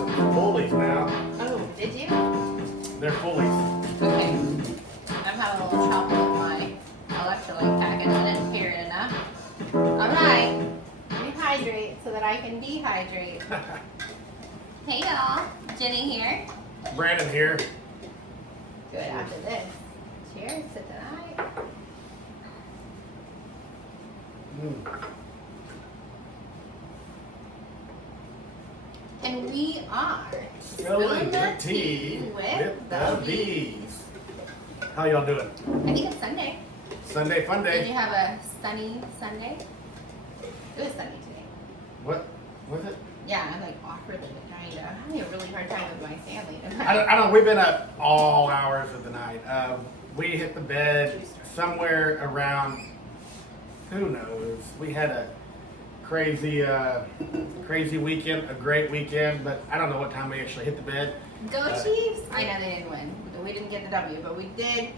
some fullies now. Oh, did you? They're fullies. Okay. I'm having a little trouble with my electrolyte packet. I didn't hear it enough. Alright. Rehydrate so that I can dehydrate. Hey y'all. Jenny here. Brandon here. Good after this. Cheers to tonight. And we are Spillin the TEA with the V's. How y'all doing? I think it's Sunday. Sunday fun Did you day. have a sunny Sunday? It was sunny today. What was it? Yeah, I'm like awkwardly kind of. I'm having a really hard time with my family tonight. I don't. We've been up all hours of the night. We hit the bed somewhere around. Who knows? We had a crazy weekend, a great weekend, but I don't know what time we actually hit the bed. Go Chiefs! I know they didn't win. We didn't get the W, but we did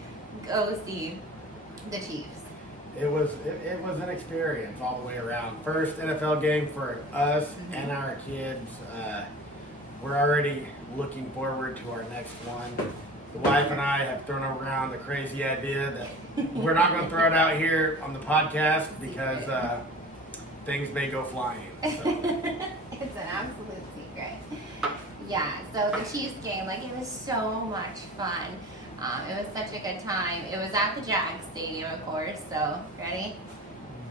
go see the Chiefs. It was an experience all the way around. First NFL game for us and our kids. We're already looking forward to our next one. The wife and I have thrown around the crazy idea that we're not going to throw it out here on the podcast because things may go flying. So. It's an absolute secret. Yeah, so the Chiefs game, like, it was so much fun. It was such a good time. It was at the Jags Stadium, of course, so, ready?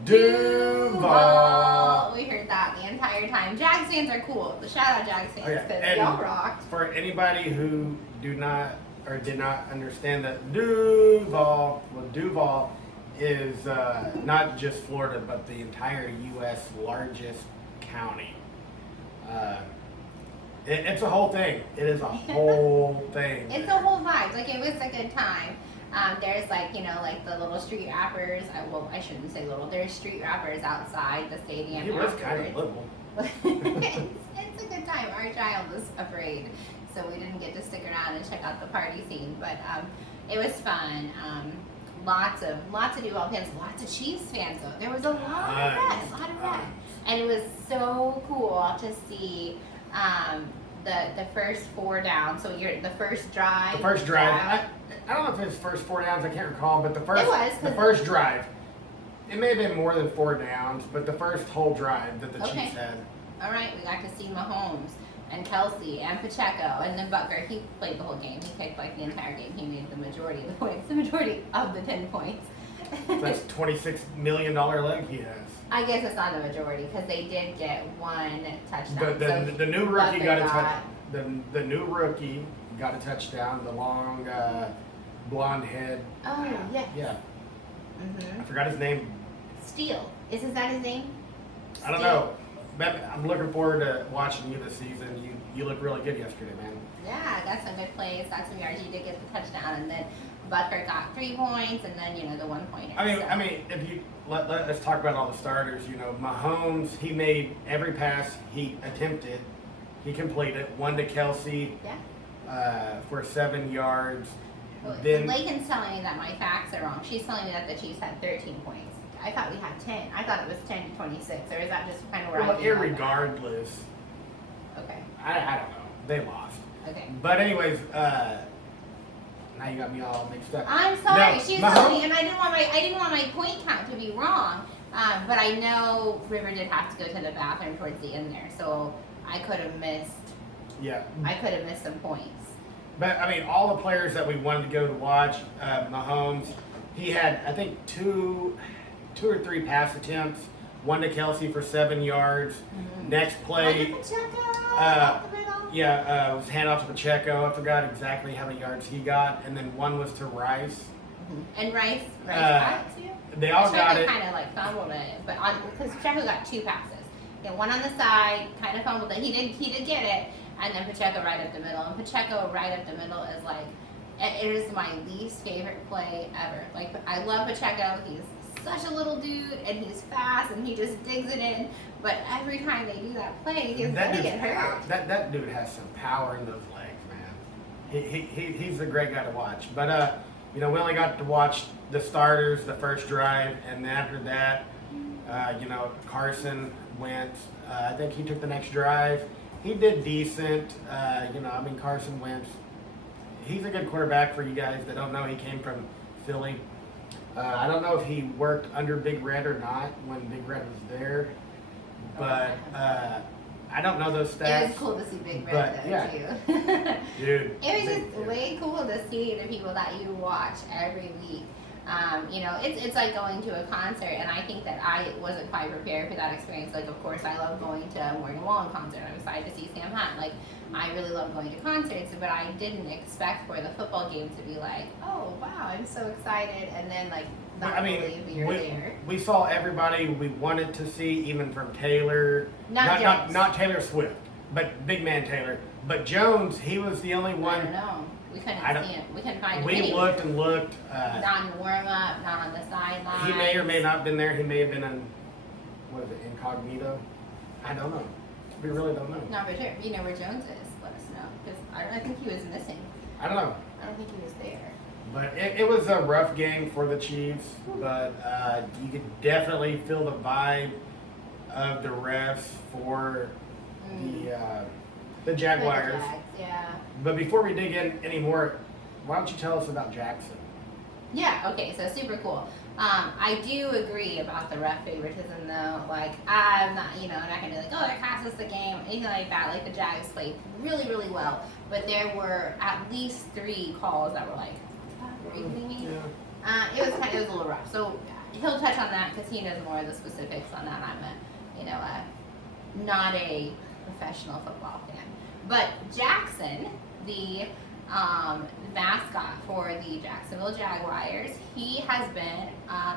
Duval! We heard that the entire time. Jags fans are cool. Shout out Jags fans, because And y'all rocked. for anybody who did not understand that Duval is not just Florida, but the entire U.S. largest county. It's a whole thing. It is a whole thing. It's a whole vibe. Like, it was a good time. There's like, like the little street rappers. I shouldn't say little. There's street rappers outside the stadium. He was kind of little. It's a good time. Our child was afraid, so we didn't get to stick around and check out the party scene. But it was fun. Lots of Duval fans, lots of Chiefs fans though. There was a lot of that. And it was so cool to see the first four down. So the first drive. The first drive. I don't know if it was first four downs. I can't recall, but the first drive. It may have been more than four downs, but the first whole drive that the Chiefs had. All right, we got to see Mahomes and Kelsey and Pacheco, and then Butker. He played the whole game. He kicked like the entire game. He made the majority of the points, the majority of the 10 points. That's $26 million leg he has. I guess it's not the majority because they did get one touchdown. The new rookie Butker got a touchdown. The new rookie got a touchdown. The long blonde head. Oh yeah. Yeah. Mm-hmm. I forgot his name. Steele. Is that his name? I don't know. But I'm looking forward to watching you this season. You look really good yesterday, man. Yeah, got some good plays, got some yards. You did get the touchdown, and then Butker got 3 points, and then the 1 pointer. I mean, if you let's talk about all the starters. Mahomes, he made every pass he attempted, he completed. One to Kelsey, for 7 yards. Then Lakin's telling me that my facts are wrong. She's telling me that the Chiefs had 13 points. I thought we had 10. I thought it was 10 to 26, or is that just kind of where I do irregardless. Okay. I don't know. They lost. Okay. But anyways, now you got me all mixed up. I'm sorry. No, She was telling me, and I didn't want my point count to be wrong. But I know River did have to go to the bathroom towards the end there, so I could have missed. Yeah. I could have missed some points. But I mean, all the players that we wanted to go to watch, Mahomes, he had I think two or three pass attempts. One to Kelsey for 7 yards. Mm-hmm. Next play, was handoff to Pacheco. I forgot exactly how many yards he got, and then one was to Rice. Mm-hmm. And Rice got it too. They all got it. Kind of like fumbled it, but because Pacheco got 2 passes. One on the side, kind of fumbled it. He did get it, and then Pacheco right up the middle. And Pacheco right up the middle is like, it is my least favorite play ever. Like, I love Pacheco. He's such a little dude, and he's fast, and he just digs it in. But every time they do that play, he's gonna get hurt. That dude has some power in those legs, man. He's a great guy to watch. But we only got to watch the starters the first drive, and then after that, Carson went. I think he took the next drive, he did decent. Carson Wentz, he's a good quarterback. For you guys that don't know, he came from Philly. I don't know if he worked under Big Red or not when Big Red was there, but I don't know those stats. It was cool to see Big Red too. Dude. It was just way cool to see the people that you watch every week. It's like going to a concert, and I think that I wasn't quite prepared for that experience. Like, of course, I love going to a Morgan Wallen concert. I'm excited to see Sam Hunt. Like, I really love going to concerts, but I didn't expect for the football game to be like, oh, wow, I'm so excited, and then, like, not believe you're there. We saw everybody we wanted to see, even from Taylor. Not Taylor Swift, but big man Taylor. But Jones, he was the only one. I don't know. We couldn't see him. We couldn't find him. We looked and looked. Not in warm up, not on the sideline. He may or may not have been there. He may have been in, incognito? I don't know. We really don't know. Not for sure. If you know where Jones is, let us know. Because I think he was missing. I don't know. I don't think he was there. But it was a rough game for the Chiefs. But you could definitely feel the vibe of the refs for the Jaguars. Yeah. But before we dig in anymore, why don't you tell us about Jackson? Yeah, okay, so super cool. I do agree about the ref favoritism though. Like, I'm not gonna be like, oh, it cost us the game, anything like that. Like, the Jags played really, really well. But there were at least 3 calls that were like, are you kidding me? Yeah. It was a little rough. So he'll touch on that because he knows more of the specifics on that. I'm not a professional football fan. But Jackson, the mascot for the Jacksonville Jaguars, he has been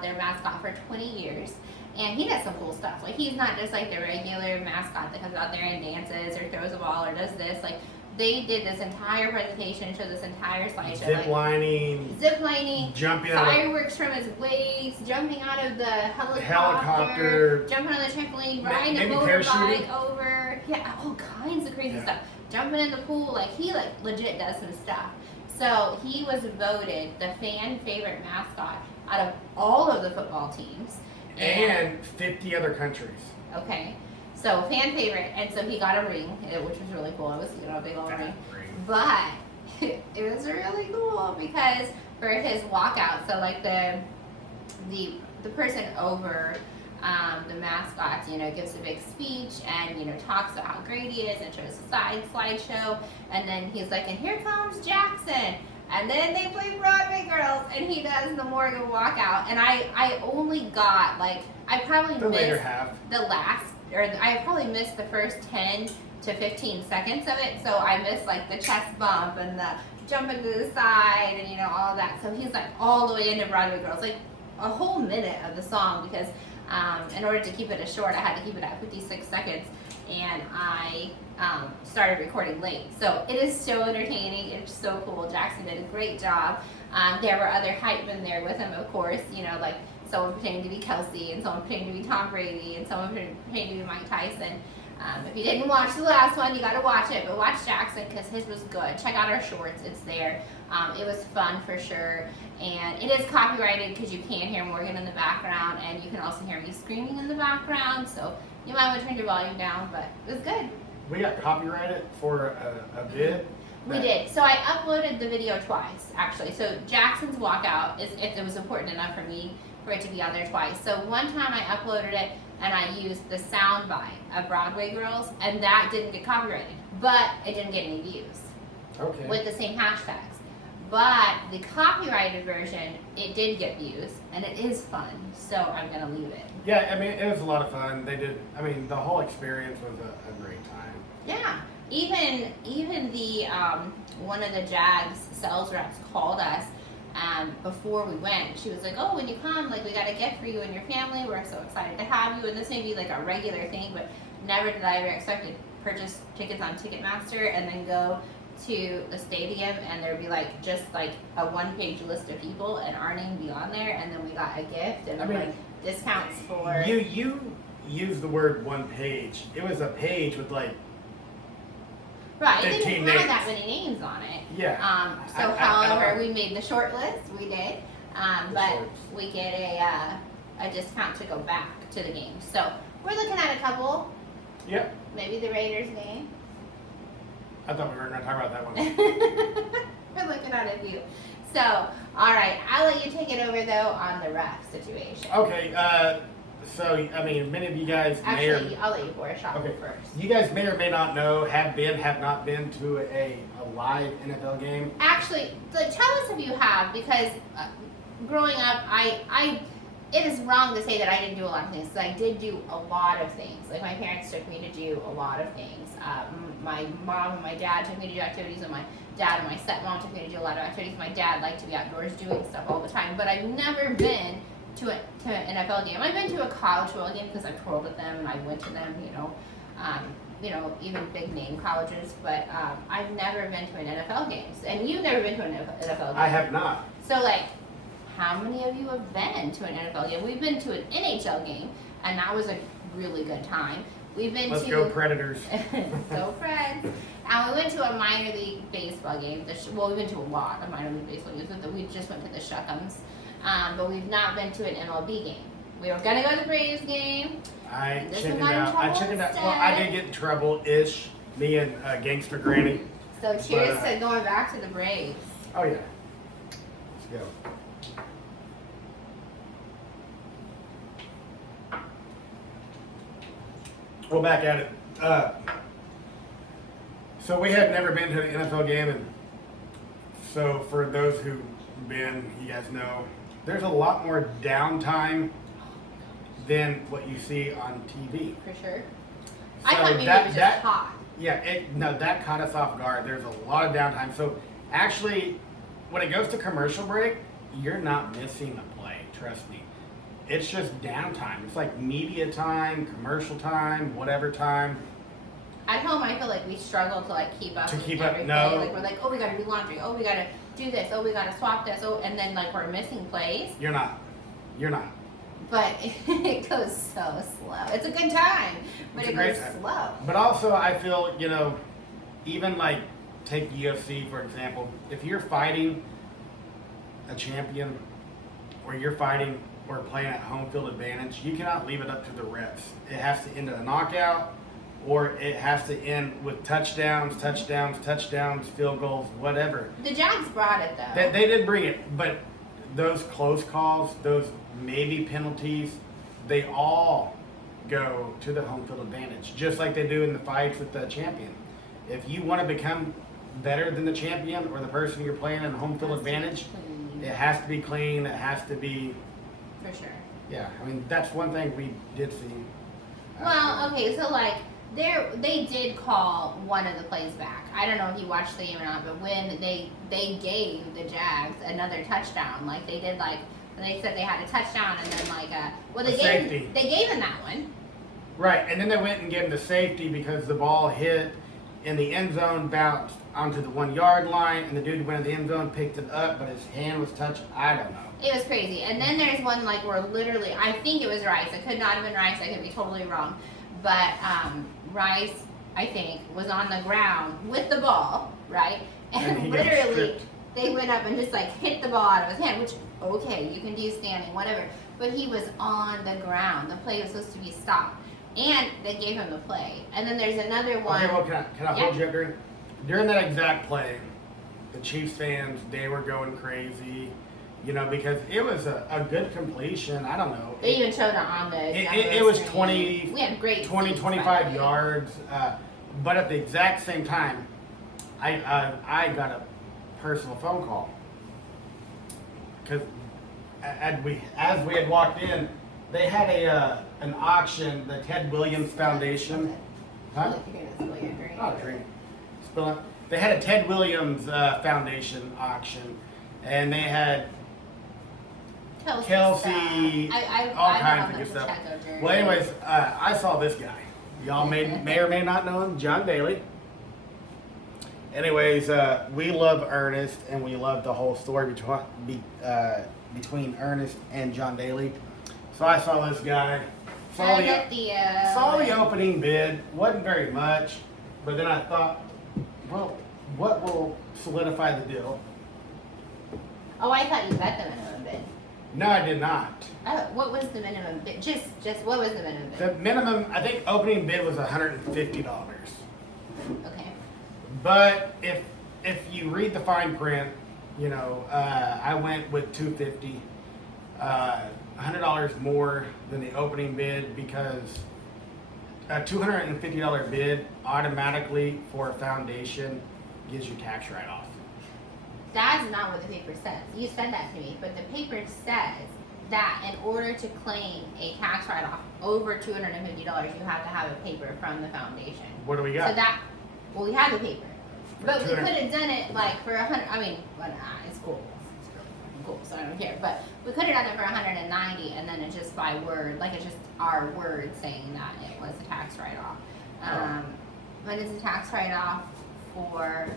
their mascot for 20 years, and he does some cool stuff. Like, he's not just like the regular mascot that comes out there and dances or throws a ball or does this. Like, they did this entire presentation, showed this entire slideshow. Zip lining, jumping fireworks from his waist, jumping out of the helicopter, jumping on the trampoline, riding a motorbike over. Yeah, all kinds of crazy stuff. Jumping in the pool, like, he legit does some stuff. So he was voted the fan favorite mascot out of all of the football teams. And 50 other countries. Okay. So fan favorite, and so he got a ring, which was really cool. It was a big old ring. But it was really cool because for his walkout, so like the person over the mascot, gives a big speech and talks about how great he is and shows a slideshow, and then he's like, and here comes Jackson. And then they play Broadway Girls, and he does the Morgan walkout. And I only got, I probably missed the last, or I probably missed the first 10 to 15 seconds of it. So I missed, the chest bump and the jumping to the side and, all of that. So he's, all the way into Broadway Girls, a whole minute of the song, because in order to keep it as short, I had to keep it at 56 seconds. And I started recording late. So it is so entertaining. It's so cool. Jackson did a great job. There were other hype men there with him, of course, someone pretending to be Kelsey, and someone pretending to be Tom Brady, and someone pretending to be Mike Tyson. If you didn't watch the last one, you got to watch it, but watch Jackson because his was good. Check out our shorts. It's there. It was fun for sure. And it is copyrighted because you can hear Morgan in the background, and you can also hear me screaming in the background. So you might want to turn your volume down, but it was good. We got copyrighted for a vid. We did. So I uploaded the video twice, actually. So Jackson's walkout, it was important enough for me for it to be on there twice. So one time I uploaded it, and I used the soundbite of Broadway Girls, and that didn't get copyrighted, but it didn't get any views. Okay. With the same hashtags. But the copyrighted version, it did get views, and it is fun, so I'm gonna leave it. Yeah, it was a lot of fun. They did, the whole experience was a great time. Yeah, even the, one of the Jags sales reps called us before we went. She was like, oh, when you come, we got a gift for you and your family. We're so excited to have you, and this may be a regular thing, but never did I ever expect to purchase tickets on Ticketmaster and then go to the stadium and there'd be just a one-page list of people and our name be on there, and then we got a gift and discounts for you use the word one page. It was a page with right, 15 it didn't names. have that many names on it. Yeah. However, we made the short list. We did, but shorts. We get a discount to go back to the game. So we're looking at a couple. Yep. Maybe the Raiders game. I thought we weren't going to talk about that one. We're looking at it you. So, all right, I'll let you take it over though on the ref situation. Okay, so I mean, many of you guys Actually, I'll let you pour a shot okay. first. You guys may or may not know, have not been to a live NFL game. Actually, tell us if you have, because growing up, it is wrong to say that I didn't do a lot of things, because I did do a lot of things. Like, my parents took me to do a lot of things. My mom and my dad took me to do activities, and my dad and my stepmom took me to do a lot of activities. My dad liked to be outdoors doing stuff all the time, but I've never been to an NFL game. I've been to a college football game because I twirled with them, and I went to them, even big name colleges, but I've never been to an NFL game. And you've never been to an NFL game. I have not. So, like, how many of you have been to an NFL game? We've been to an NHL game, and that was a really good time. We've been Let's go Predators. Go Preds. And we went to a minor league baseball game. We've been to a lot of minor league baseball games. We just went to the Shuckums. But we've not been to an MLB game. We were going to go to the Braves game. I chickened out. Well, I did get in trouble-ish. Me and Gangster Granny. So cheers to going back to the Braves. Oh, yeah. Let's go. Well, back at it. So we had never been to an NFL game, and so for those who've been, you guys know, there's a lot more downtime than what you see on TV. For sure. So I thought maybe it was just hot. Yeah, that caught us off guard. There's a lot of downtime. So actually, when it goes to commercial break, you're not missing a play. Trust me. It's just downtime. It's like media time, commercial time, whatever time. At home, I feel like we struggle to keep up. No. Like we're like, oh, we gotta do laundry. Oh, we gotta do this. Oh, we gotta swap this. Oh, and then we're missing plays. You're not. But it goes so slow. It's a good time, but it goes slow. But also, I feel, even take UFC for example. If you're fighting a champion, or you're fighting or playing at home field advantage, you cannot leave it up to the refs. It has to end in a knockout, or it has to end with touchdowns, field goals, whatever. The Jags brought it though. They did bring it, but those close calls, those maybe penalties, they all go to the home field advantage, just like they do in the fights with the champion. If you want to become better than the champion or the person you're playing in home field advantage, it has to be clean, it has to be... For sure. Yeah, I mean, that's one thing we did see. Well, okay, so they did call one of the plays back. I don't know if you watched the game or not, but when they gave the Jags another touchdown, they did they said they had a touchdown and then safety. They gave him that one. Right, and then they went and gave him the safety because the ball hit in the end zone, bounced onto the 1 yard line, and the dude went in the end zone, picked it up, but his hand was touched. I don't know. It was crazy. And then there's one where literally, I think it was Rice. It could not have been Rice. I could be totally wrong. But Rice, I think, was on the ground with the ball, right? And literally, they went up and just hit the ball out of his hand, which, okay, you can do standing, whatever. But he was on the ground. The play was supposed to be stopped. And they gave him the play. And then there's another one. Okay, well, can I hold you up during that exact play? The Chiefs fans, they were going crazy, because it was a good completion. I don't know. They even showed it on the. It was 20. We had great 25 yards. But at the exact same time, I got a personal phone call because as we had walked in, they had an auction, the Ted Williams Foundation. Huh? Oh, drink. Spill it. They had a Ted Williams Foundation auction, and they had Kelsey, all kinds of good stuff. Well, anyways, I saw this guy. Y'all may or may not know him, John Daly. Anyways, we love Ernest, and we love the whole story between Ernest and John Daly. So I saw this guy. Saw the opening bid. Wasn't very much, but then I thought, well, what will solidify the deal? Oh, I thought you bet the minimum bid. No, I did not. What was the minimum bid? Just what was the minimum bid? The minimum, I think, opening bid was $150. Okay. But if you read the fine print, you know, I went with $250, $100 more than the opening bid because a $250 bid automatically for a foundation gives you tax write-off. That's not what the paper says. You said that to me, but the paper says that in order to claim a tax write-off over $250, you have to have a paper from the foundation. What do we got? So that, well, we have the paper, but we 200. could have done it like for 100. I mean, well, it's cool. It's cool, so I don't care. But we could have done it for 190, and then it's just by word, like it's just our word saying that it was a tax write-off. But it's a tax write-off for.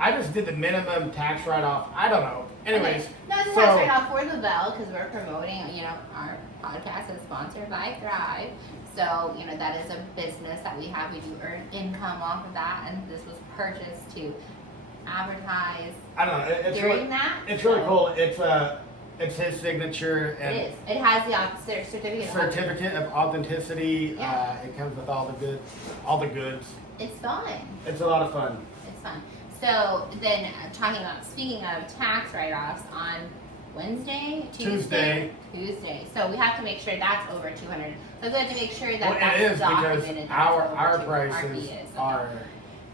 I just did the minimum tax write-off. I don't know. Anyways, Okay. No, it's a so tax write-off for the Bell because we're promoting. You know, our podcast is sponsored by Thrive, so you know that is a business that we have. We do earn income off of that, and this was purchased to advertise I don't know. It's during really, that. it's really cool. It's his signature and It is. It has the certificate. of authenticity. Yeah. It comes with all the goods. It's fun. It's a lot of fun. It's fun. So then, speaking of tax write-offs, on Tuesday. So we have to make sure that's over 200. So we have to make sure that Well, that's it is because documented. our prices fee is. are.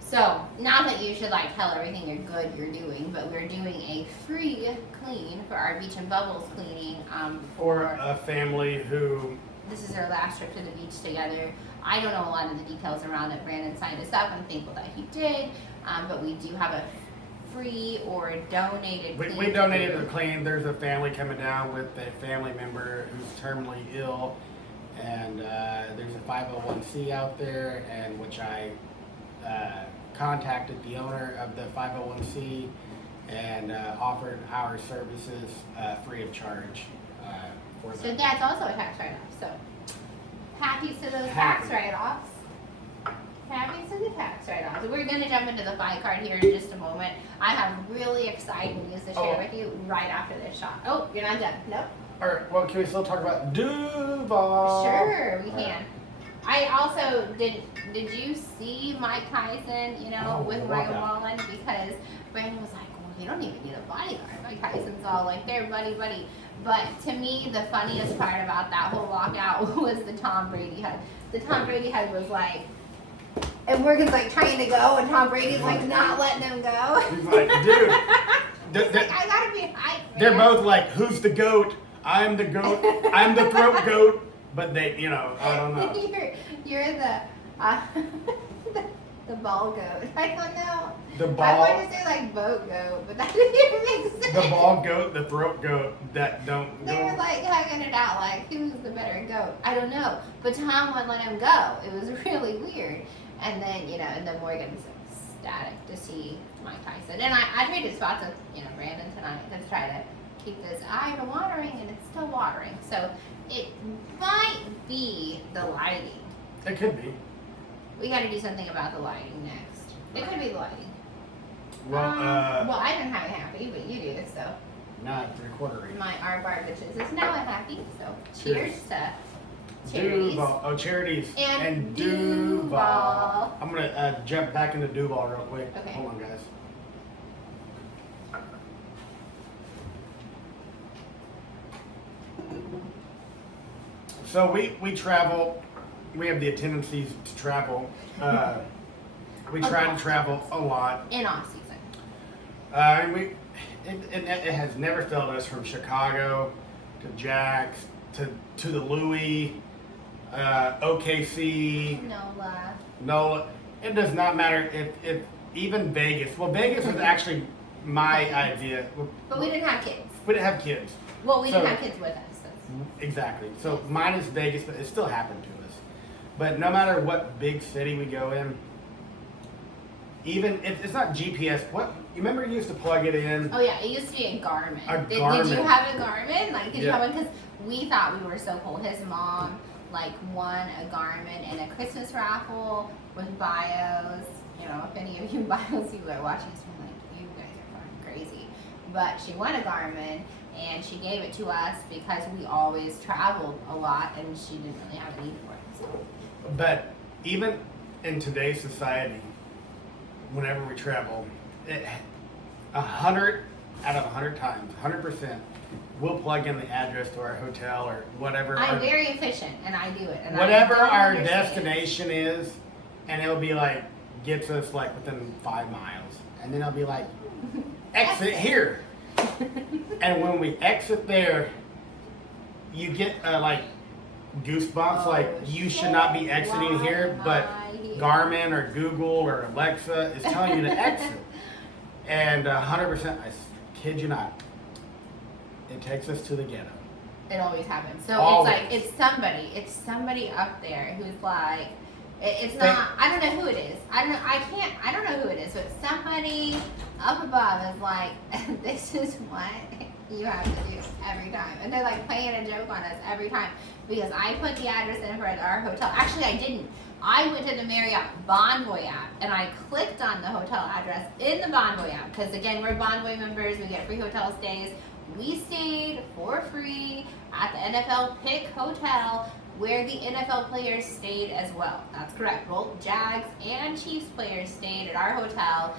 So not that you should like tell everything you're doing, but we're doing a free clean for our beach and bubbles cleaning. For a family who. This is our last trip to the beach together. I don't know a lot of the details around it. Brandon signed us up. I'm thankful that he did. But we do have a free or donated clean. We donated the clean. There's a family coming down with a family member who's terminally ill, and there's a 501c out there, and which I contacted the owner of the 501c and offered our services free of charge for them. So that's also a tax write-off. So happy to those tax write-offs. Happy to the tax write-offs. We're going to jump into the fight card here in just a moment. I have really exciting news to share with you right after this shot. Oh, you're not done. Nope. All right. Well, can we still talk about Duval? Sure, we can. I also did you see Mike Tyson, you know, with Morgan Wallen? Because Brandon was like, well, you don't even need a bodyguard. Mike Tyson's all like, they're buddy. But to me, the funniest part about that whole walkout was the Tom Brady hug. The Tom Brady hug was like, and Morgan's like trying to go, and Tom Brady's like not letting him go. He's like, dude. He's like, I gotta be hyped, man. They're both like, who's the goat? I'm the goat. I'm the throat goat. But they, you know, I don't know. You're the ball goat. I don't know. The ball. I wanted to say like boat goat, but that didn't even make sense. The ball goat, the throat goat, that don't. They were like hugging it out, like who's the better goat? I don't know. But Tom wouldn't let him go. It was really weird. And then and then Morgan's ecstatic to see Mike Tyson. And I traded spots with Brandon tonight to try to keep this eye from watering, and it's still watering. So it might be the lighting. It could be. We got to do something about the lighting next. It could be the lighting. Well, well, I didn't have a happy, but you do, so. Not 3/4. Our bar bitches is now a happy, so cheers to charities. Duval. Oh, charities. And Duval. Duval. I'm going to jump back into Duval real quick. Okay. Hold on, guys. So we travel. We have the tendencies to travel. We try to travel a lot. In off season. And it has never failed us, from Chicago to Jax to the Louis, OKC, NOLA. It does not matter if even Vegas. Well, Vegas was actually my idea. But we didn't have kids. We didn't have kids. Well, we didn't have kids with us. Exactly. So mine is Vegas, but it still happened to us. But no matter what big city we go in, even it's not GPS. What you remember? You used to plug it in. Oh yeah, it used to be a Garmin. Did Garmin. you have a Garmin? Like, did you Yeah. have one? Because we thought we were so cool. His mom won a Garmin in a Christmas raffle with bios. If any of you bios people are watching, so I'm like, you guys are fucking crazy. But she won a Garmin, and she gave it to us because we always traveled a lot, and she didn't really have a need for it. So. But even in today's society, whenever we travel, 100 out of 100 times, 100%, we'll plug in the address to our hotel or whatever. I'm very efficient, and I do it. And whatever I don't our understand. destination is, and it'll be like, gets us like within 5 miles. And then I'll be like, exit here. And when we exit there, you get like goosebumps, like you should not be exiting here, but Garmin or Google or Alexa is telling you to exit. And 100%, I kid you not, it takes us to the ghetto. It always happens. So Always. it's like it's somebody up there who's like, it's not. I don't know who it is. I don't know who it is. But somebody up above is like, this is what you have to do every time, and they're like playing a joke on us every time because I put the address in for our hotel. Actually, I didn't. I went to the Marriott Bonvoy app and I clicked on the hotel address in the Bonvoy app because again, we're Bonvoy members. We get free hotel stays. We stayed for free at the NFL Pick Hotel where the NFL players stayed as well. That's correct. Both Jags and Chiefs players stayed at our hotel.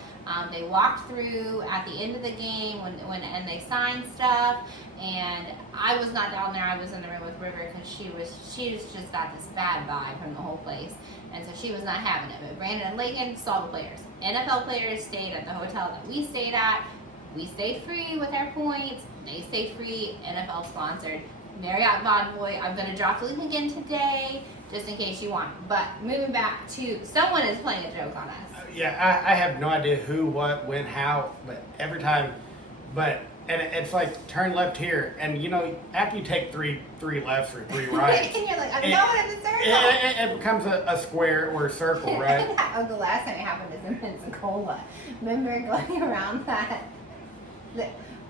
They walked through at the end of the game and they signed stuff. And I was not down there. I was in the room with River because she's just got this bad vibe from the whole place. And so she was not having it. But Brandon and Lakin saw the players. NFL players stayed at the hotel that we stayed at. We stayed free with our points. They stayed free. NFL sponsored. Marriott Bonvoy. I'm going to drop the link again today just in case you want. But moving back to, someone is playing a joke on us. Yeah, I have no idea who, what, when, how, but every time, and it's like turn left here, and you know, after you take three lefts or 3 rights, and you're like, I'm going in the circle. it becomes a square or a circle, right? Oh, the last time it happened is in Pensacola. Remember going around by the...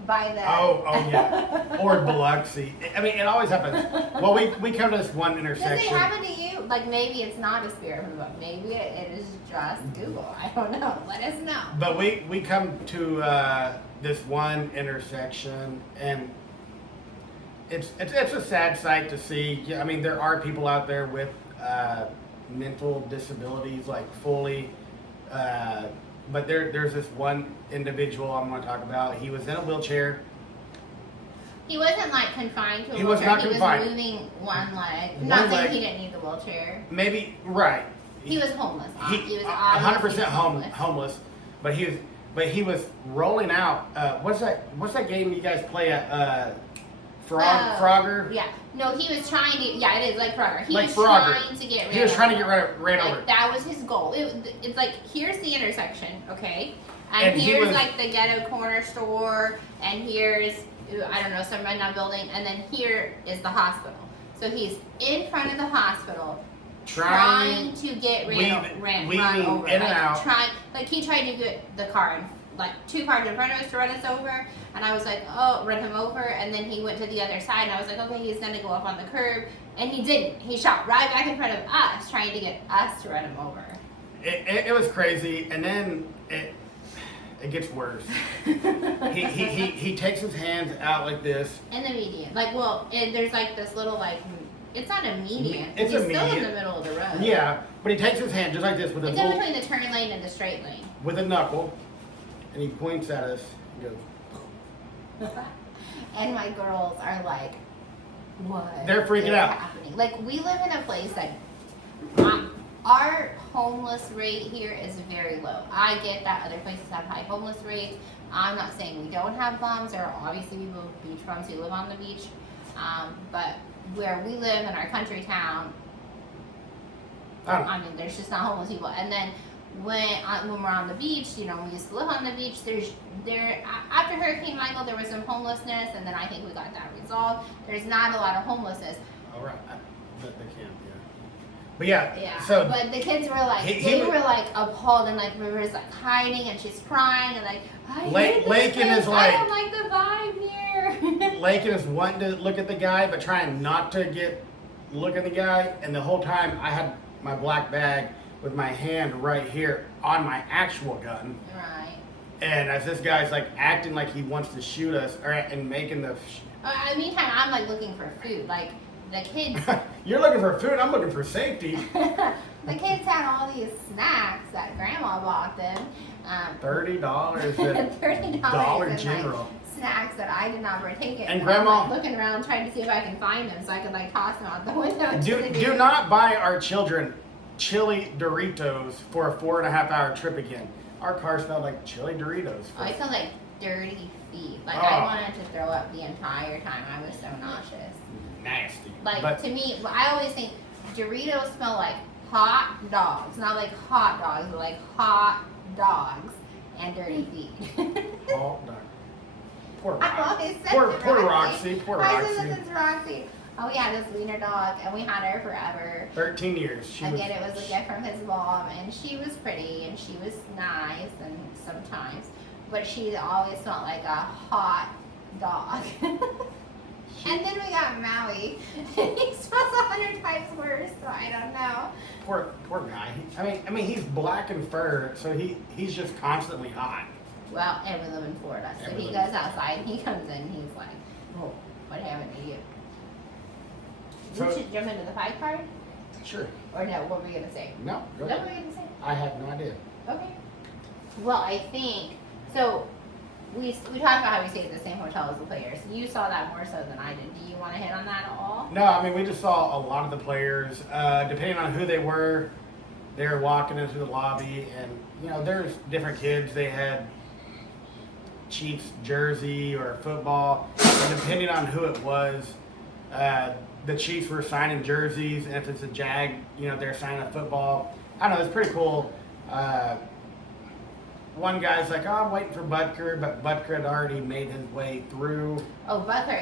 Oh yeah, or Biloxi. I mean, it always happens. Well, we come to this one intersection. Does it happen to you? Like maybe it's not a spirit from above. Maybe it is just Google. I don't know. Let us know. But we come to this one intersection, and it's a sad sight to see. Yeah, I mean, there are people out there with mental disabilities, like fully. But there's this one individual I'm going to talk about. He was in a wheelchair. He wasn't like confined to a He was wheelchair. not confined. He was moving one leg. One Not leg. saying he didn't need the wheelchair. Maybe right. He was homeless. He was 100% homeless. homeless. But he was rolling out. What's that game you guys play at? Frogger. Yeah. No, he was trying to. Yeah, it is like Frogger. He Like was Frogger. trying to get rid. He was trying to get ran over. Like, that was his goal. It's like here's the intersection, okay, and And he here's was- like the ghetto corner store, and here's I don't know some rundown building, and then here is the hospital. So he's in front of the hospital. Trying to get run over. in and out. He tried to get the car in, like 2 cars in front of us to run us over, and I was like, oh, run him over, and then he went to the other side, and I was like, okay, he's gonna go up on the curb, and he didn't. He shot right back in front of us, trying to get us to run him over. It was crazy, and then it gets worse. he takes his hands out like this. In the median, there's like this little it's not a median. It's he's a still in median. the middle of the road. Yeah, but he takes his hand just like this with It's a in little, between the turn lane and the straight lane. with a knuckle, and he points at us and goes. And my girls are like, what? They're freaking is out. happening? Like, we live in a place that our homeless rate here is very low. I get that other places have high homeless rates. I'm not saying we don't have bums. There are obviously people with beach bums who live on the beach. But where we live in our country town, I mean, there's just not homeless people. And then when we're on the beach, you know, we used to live on the beach. After Hurricane Michael, there was some homelessness, and then I think we got that resolved. There's not a lot of homelessness. All right, the camp, yeah. But yeah, Yeah. so but the kids were like, they were like appalled, and like River's like hiding, and she's crying, and like, Lakin is like, I don't like the vibe here. Lakin is wanting to look at the guy, but trying not to look at the guy. And the whole time, I had my black bag with my hand right here on my actual gun. Right. And as this guy's like acting like he wants to shoot us, and making the. Meantime, I'm like looking for food. Like the kids. You're looking for food. I'm looking for safety. The kids had all these snacks that Grandma bought them, $30 at $30 Dollar in, General. like, snacks that I did not partake in. And I'm, Grandma- like, looking around trying to see if I can find them so I could like toss them out the window. Do not buy our children chili Doritos for a 4.5-hour trip again. Our car smelled like chili Doritos. I felt like dirty feet. Like Oh. I wanted to throw up the entire time. I was so nauseous. Nasty. Like But to me, I always think Doritos smell like hot dogs, not like hot dogs, but like hot dogs and dirty feet. oh, no. Poor I Roxy. always said Poor, to poor Roxy. Roxy. Poor I Roxy. said this is Roxy. Oh, we had this wiener dog, and we had her forever. 13 years. She Again, it was a gift from his mom, and she was pretty, and she was nice, and sometimes, but she always smelled like a hot dog. And then we got Maui, and he smells 100 times worse, so I don't know. Poor guy. I mean, he's black in fur, so he's just constantly hot. Well, and we live in Florida, so And we he live- goes outside, and he comes in, and he's like, oh, what happened to you? So- We should jump into the fight card? Sure. Or no, what were we going to say? No, go What ahead. were we going to say? I have no idea. Okay. Well, I think, so we talked about how we stayed at the same hotel as the players. You saw that more so than I did. Do you want to hit on that at all? No, I mean, we just saw a lot of the players. Depending on who they were walking into the lobby, and, you know, there's different kids. They had Chiefs jersey or football, and depending on who it was, the Chiefs were signing jerseys, and if it's a Jag, you know, they're signing a football. I don't know, it's pretty cool. One guy's like, oh, I'm waiting for Butker, but Butker had already made his way through. Oh, Butler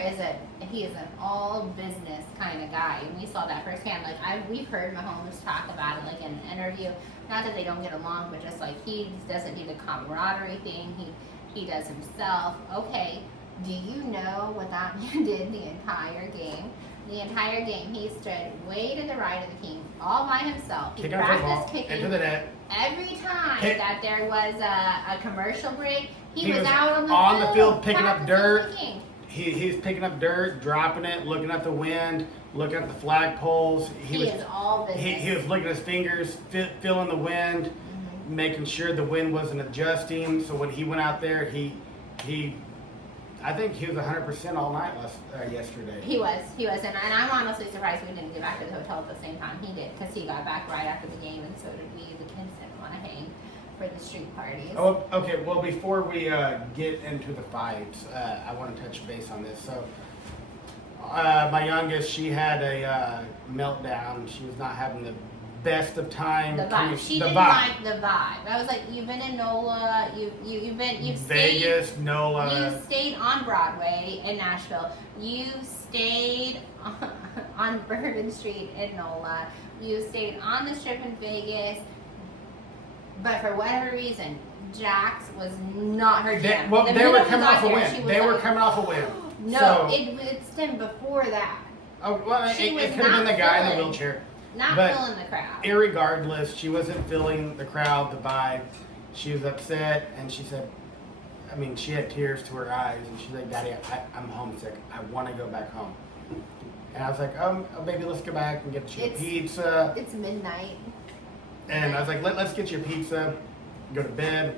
he is an all business kind of guy, and we saw that firsthand. Like we've heard Mahomes talk about it, like in an interview. Not that they don't get along, but just like he doesn't do the camaraderie thing. He does himself. Okay, do you know what that man did the entire game? The entire game, he stood way to the right of the team, all by himself. He Kicking a football practiced kicking into the net. every time Kick. that there was a commercial break. He was was out on the field picking up practicing dirt. kicking. He's picking up dirt, dropping it, looking at the wind, looking at the flagpoles. He is all business. He was looking at his fingers, feeling the wind, making sure the wind wasn't adjusting. So when he went out there, I think he was 100% all night yesterday. He was, and I'm honestly surprised we didn't get back to the hotel at the same time he did, because he got back right after the game, and so did we. The kids didn't want to hang for the street parties. Oh, okay. Well, before we get into the fights, I want to touch base on this. So, my youngest, she had a meltdown. She was not having the best of time. The vibe. She didn't like the vibe. I was like, you've been in NOLA. You've Vegas, stayed, NOLA. You stayed on Broadway in Nashville. You stayed on Bourbon Street in NOLA. You stayed on the Strip in Vegas. But for whatever reason, Jax was not her jam. Well, The they were minute we coming got off a there, win. she was They were like, coming off a win. No, So, it stemmed before that. oh, well, it she was could have been not the guy in the feeling- wheelchair. Not But filling the crowd. Irregardless, she wasn't feeling the crowd, the vibe. She was upset, and she said, I mean, she had tears to her eyes, and she's like, Daddy, I'm homesick. I want to go back home. And I was like, oh, baby, let's go back and get you a pizza. It's midnight. And I was like, let's get you a pizza, go to bed.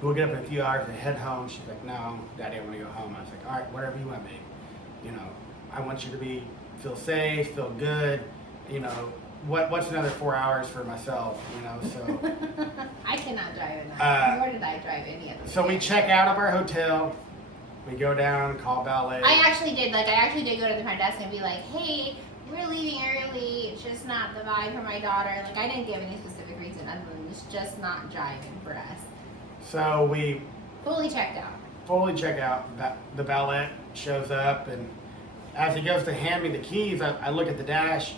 We'll get up in a few hours and head home. She's like, no, Daddy, I want to go home. I was like, all right, whatever you want, babe. You know, I want you to feel safe, feel good. You know, what's another 4 hours for myself, you know, so. I cannot drive at night, nor did I drive any of So we check out of our hotel, we go down, call ballet. I actually did go to the front desk and be like, hey, we're leaving early, it's just not the vibe for my daughter. Like, I didn't give any specific reason other than it's just not driving for us. So we Fully checked out. fully check out, the valet shows up, and as he goes to hand me the keys, I look at the dash,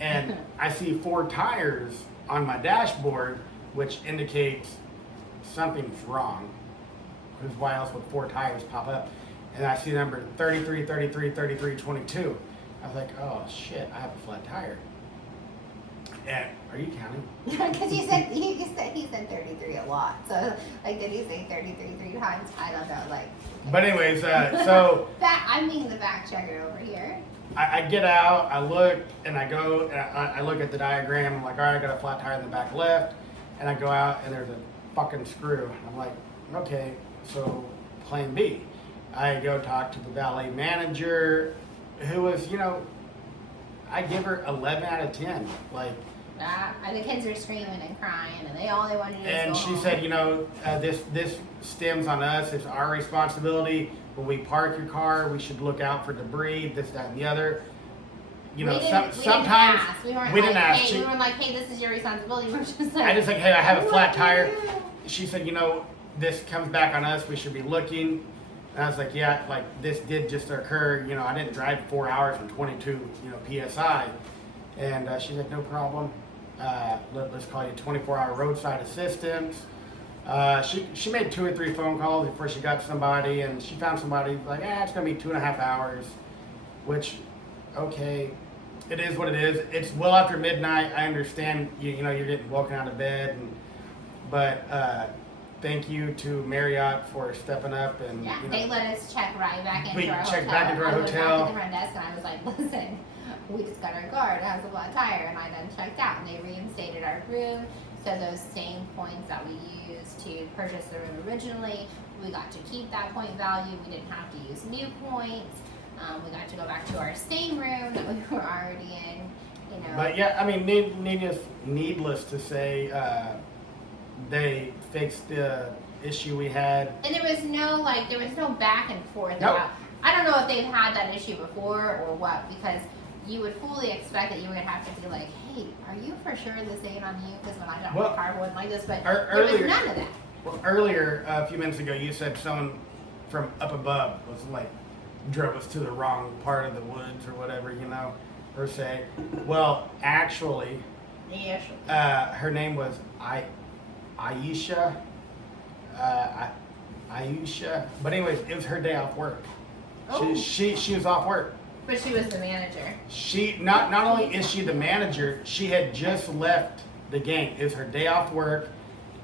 and I see 4 tires on my dashboard, which indicates something's wrong. Because why else would 4 tires pop up? And I see the number 33, 33, 33, 22. I was like, oh shit, I have a flat tire. And are you counting? Because he said 33 a lot. So, like, did he say 33 3 times? I don't know. Like, But anyways, so I'm being the fact checker over here. I get out, I look, and I go, and I look at the diagram. I'm like, all right, I got a flat tire in the back left. And I go out, and there's a fucking screw. I'm like, okay, so plan B. I go talk to the valet manager, who was, I give her 11 out of 10. Like, and the kids are screaming and crying, and all they wanted to do is and go she home. said, this stems on us. It's our responsibility. When we park your car, we should look out for debris, this, that, and the other. Sometimes we weren't we didn't ask. Hey, we weren't like, hey, this is your responsibility. We were just like, I just like, hey, I have a flat tire. She said, this comes back on us. We should be looking. And I was like, yeah, like this did just occur. I didn't drive 4 hours and 22, PSI. And she said, no problem. Let's call you 24-hour roadside assistance. She made 2 or 3 phone calls before she got somebody, and she found somebody like, it's gonna be 2.5 hours, which, okay, it is what it is. It's well after midnight. I understand, you're getting woken out of bed, but thank you to Marriott for stepping up and they let us check right back into our hotel. We checked back into our hotel. I went back to the front desk and I was like, listen, we just got our guard. It has a flat tire, and I then checked out, and they reinstated our room. So those same points that we used to purchase the room originally, we got to keep that point value. We didn't have to use new points. We got to go back to our same room that we were already in. But yeah, I mean, needless to say, they fixed the issue we had. And there was no back and forth Nope. about. I don't know if they've had that issue before or what, because you would fully expect that you would have to be like, hey, are you for sure this ain't on you? Because when I got my car, it wasn't like this, but there was none of that. Well, earlier, a few minutes ago, you said someone from up above was like, drove us to the wrong part of the woods or whatever, per se. Well, actually, her name was Aisha. Aisha. But anyways, it was her day off work. Oh. She was off work. But she was the manager. She not only is she the manager, she had just left the game. It was her day off work,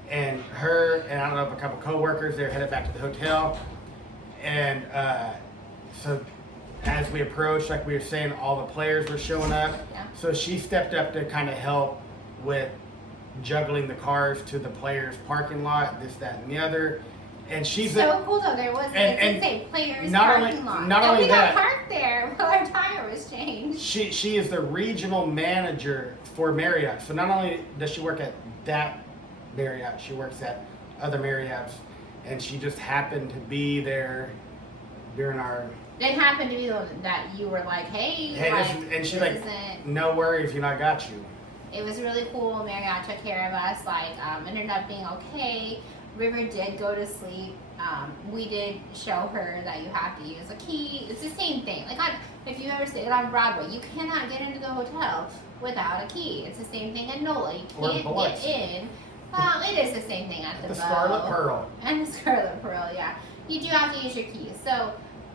and her and I don't know if a couple coworkers, they're headed back to the hotel, and so as we approached, like we were saying, all the players were showing up. Yeah. So she stepped up to kind of help with juggling the cars to the players' parking lot, this, that, and the other. And she's so cool though. There was it's players parking lot. Not only we that, got parked there while our tire was changed. She is the regional manager for Marriott. So not only does she work at that Marriott, she works at other Marriotts, and she just happened to be there during our. It happened to be that you were like, hey, like, and she's like, no worries, I got you. It was really cool. Marriott took care of us. Ended up being okay. River did go to sleep. We did show her that you have to use a key. It's the same thing. If you ever stayed on Broadway, you cannot get into the hotel without a key. It's the same thing at NOLA. You can't get in. Well, it is the same thing at the Scarlet Pearl. And the Scarlet Pearl, yeah. You do have to use your keys. So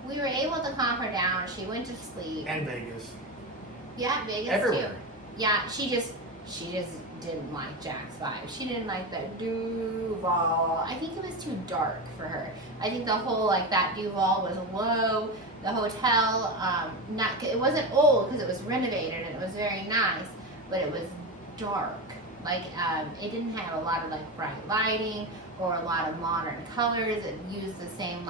we were able to calm her down. She went to sleep. And Vegas. Yeah, Vegas everywhere. Too. Yeah, she just didn't like Jack's vibe. She didn't like the Duval. I think it was too dark for her. I think the whole that Duval was low. The hotel, it wasn't old because it was renovated and it was very nice, but it was dark. It didn't have a lot of bright lighting or a lot of modern colors. It used the same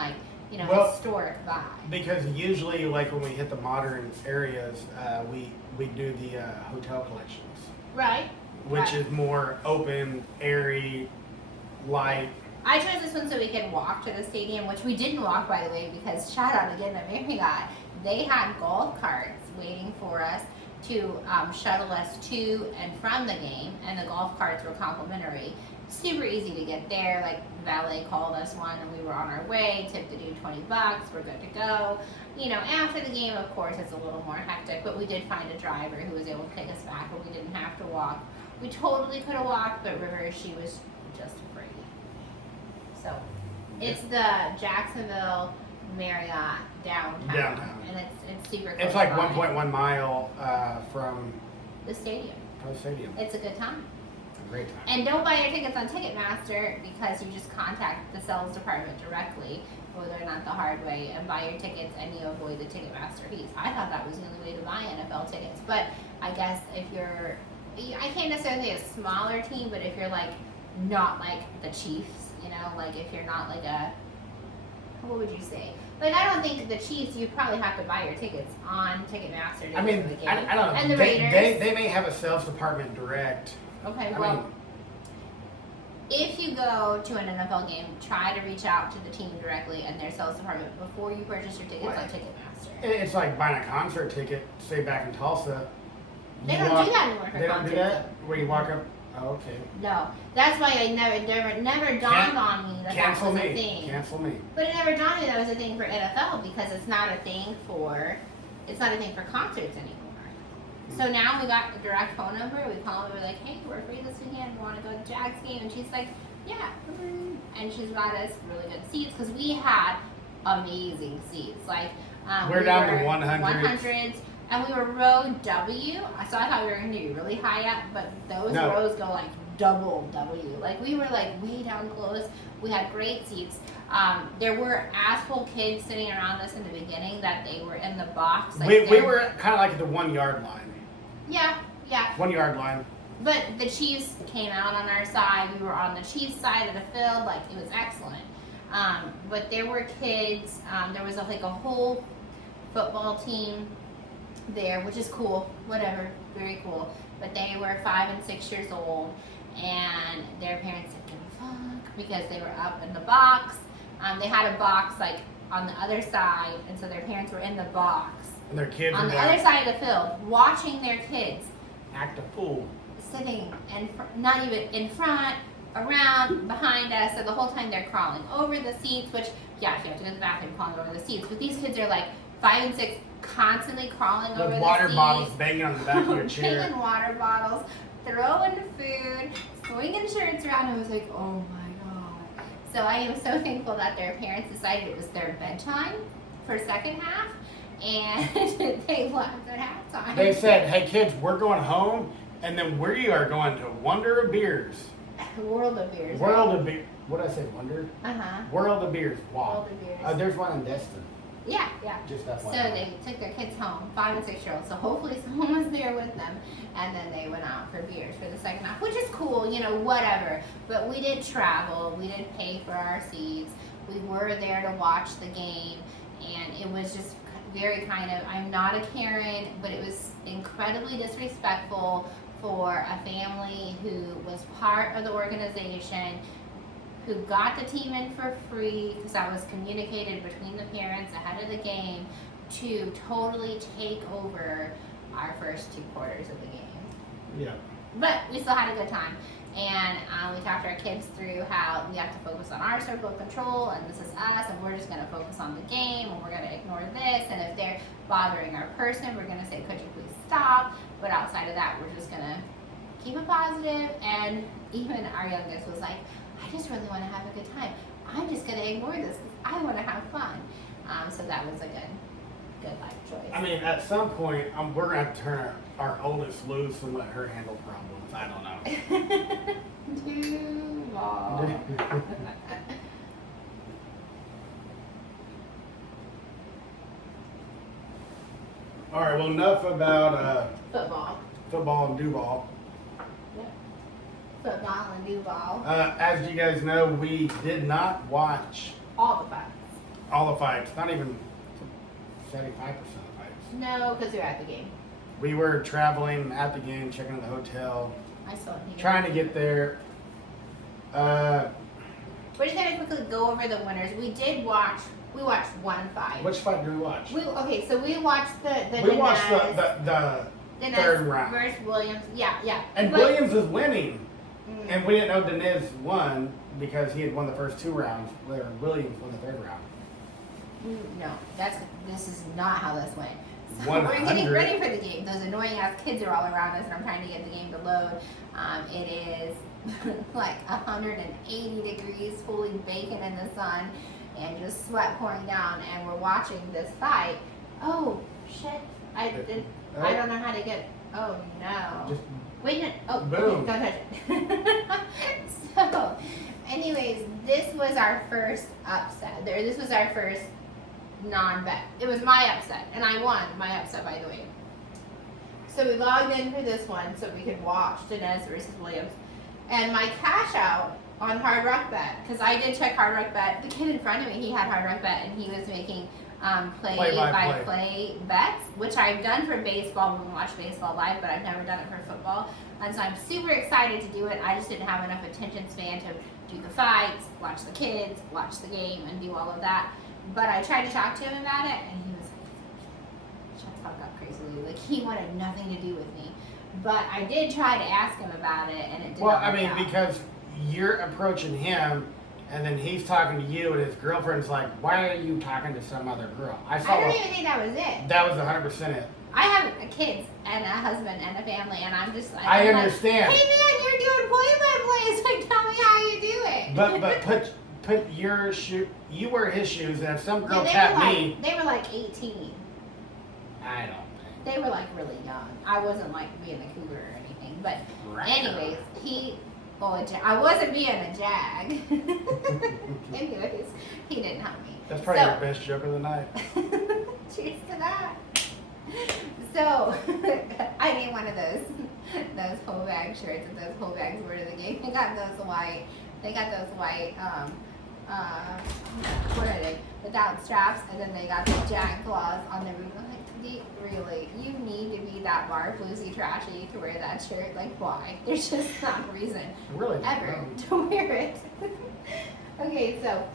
historic vibe. Because usually when we hit the modern areas, we do the hotel collections. Right. Which is more open, airy, light. I chose this one so we could walk to the stadium, which we didn't walk, by the way, because shout out again to Marriott. They had golf carts waiting for us to shuttle us to and from the game, and the golf carts were complimentary. Super easy to get there. Valet called us one, and we were on our way. Tipped the dude $20. We're good to go. After the game, of course, it's a little more hectic, but we did find a driver who was able to take us back, and we didn't have to walk. We totally could have walked, but River, she was just afraid. So, it's the Jacksonville Marriott downtown. And it's super close. It's 1.1 mile from the stadium. It's a good time. It's a great time. And don't buy your tickets on Ticketmaster, because you just contact the sales department directly, whether or not the hard way, and buy your tickets, and you avoid the Ticketmaster fees. I thought that was the only way to buy NFL tickets, but I guess if you're, I can't necessarily say a smaller team, but if you're not like the Chiefs, you know, like if you're not like a, what would you say? Like, I don't think the Chiefs, you probably have to buy your tickets on Ticketmaster to I mean, go to the game. I don't know. And the Raiders. They may have a sales department direct. Okay, I well, mean, if you go to an NFL game, try to reach out to the team directly and their sales department before you purchase your tickets on Ticketmaster. it's like buying a concert ticket, say back in Tulsa. They don't do that anymore for They don't do concerts. that? Where you walk up? Oh, okay. No, that's why I never dawned on me that that was a thing. Cancel me. But it never dawned on me that was a thing for NFL because it's not a thing for concerts anymore. So now we got a direct phone number. We call them. We're like, hey, we're free this weekend. We want to go to the Jags game, and she's like, yeah. And she's got us really good seats because we had amazing seats. Like We're down to 100s. And we were row W, so I thought we were going to be really high up, but those rows go like double W. Like we were like way down close. We had great seats. There were asshole kids sitting around us in the beginning that they were in the box. Like we were kind of like at the 1 yard line. Yeah. 1 yard line. But the Chiefs came out on our side. We were on the Chiefs side of the field. Like it was excellent. But there were kids. There was like a whole football team there, which is cool, whatever, very cool. But they were 5 and 6 years old, and their parents didn't give a fuck because they were up in the box. They had a box like on the other side, and so their parents were in the box And their kids on were the down. other side of the field, watching their kids Act a fool. sitting and not even in front, around, behind us. So the whole time they're crawling over the seats, which yeah, if you have to go to the bathroom, crawling over the seats. But these kids are like 5 and 6. Constantly crawling over the seats. With water bottles banging on the back of your chair. Banging water bottles, throwing food, swinging shirts around. I was like, oh my god. So I am so thankful that their parents decided it was their bedtime for second half, and they left at halftime. They said, hey kids, we're going home, and then we are going to Wonder of Beers. World of Beers. World of Beers. What did I say, Wonder? Uh-huh. World of Beers. Wow. World of Beers. There's one in Destin. Yeah. Just that So one. they took their kids home, 5 and 6 year olds. So hopefully someone was there with them, and then they went out for beers for the second half, which is cool, you know, whatever. But we did travel, we did pay for our seats, we were there to watch the game, and it was just very kind of, I'm not a Karen, but it was incredibly disrespectful for a family who was part of the organization, who got the team in for free, because that was communicated between the parents ahead of the game, to totally take over our first 2 quarters of the game. Yeah. But we still had a good time. And we talked our kids through how we have to focus on our circle of control, and this is us, and we're just going to focus on the game, and we're going to ignore this, and if they're bothering our person, we're going to say, could you please stop? But outside of that, we're just going to keep it positive. And even our youngest was like, I just really want to have a good time. I'm just going to ignore this because I want to have fun. So that was a good life choice. I mean, at some point, we're going to have to turn our oldest loose and let her handle problems. I don't know. Duval. All right, well, enough about Football. football and Duval. Football and Duval. As you guys know, we did not watch All the fights. all the fights, not even 75% of the fights. No, because you're at the game. We were traveling at the game, checking in the hotel, I saw it here. trying to get there. We're just gonna quickly go over the winners. We watched one fight. Which fight did we watch? So we watched the We watched Diaz the third round. versus Williams. Yeah. And But- Williams was winning. Mm. And we didn't know Diaz won because he had won the first 2 rounds, where Williams won the 3rd round. No, this is not how this went. So 100. we're getting ready for the game. Those annoying ass kids are all around us, and I'm trying to get the game to load. It is like 180 degrees, fully baking in the sun, and just sweat pouring down. And we're watching this fight. Oh shit! I don't know how to get. Oh no! Just Wait, no. Oh, boom. Okay, don't touch it. So, anyways, this was our first upset. This was our first non-bet. It was my upset, and I won my upset, by the way. So we logged in for this one so we could watch Diaz versus Williams. And my cash out on Hard Rock Bet, because I did check Hard Rock Bet. The kid in front of me, he had Hard Rock Bet, and he was making play-by-play bets, which I've done for baseball when we watch baseball live, but I've never done it for football. And so I'm super excited to do it. I just didn't have enough attention span to do the fights, watch the kids, watch the game, and do all of that. But I tried to talk to him about it, and he was like, shut the fuck up, crazily. Like, he wanted nothing to do with me. But I did try to ask him about it, and it didn't work out. Because you're approaching him, and then he's talking to you, and his girlfriend's like, why are you talking to some other girl? I don't even think that was it. That was 100% it. I have kids and a husband and a family, and I'm just like, I understand. Like, hey man, you're doing play-by-play, like tell me how you do it. But put your shoe. You wear his shoes, and if some girl tapped me, they were like 18. I don't think. They were like really young. I wasn't like being a cougar or anything, but anyways, I wasn't being a jag. Anyways, he didn't help me. That's probably your best joke of the night. Cheers to that. So I need one of those whole bag shirts, and those whole bags were to the game. They got those white. What are they? Without straps, and then they got the jag claws on the roof. I'm like, really? You need to be that bar floozy trashy to wear that shirt? Like, why? There's just not a reason ever to wear it. Okay, so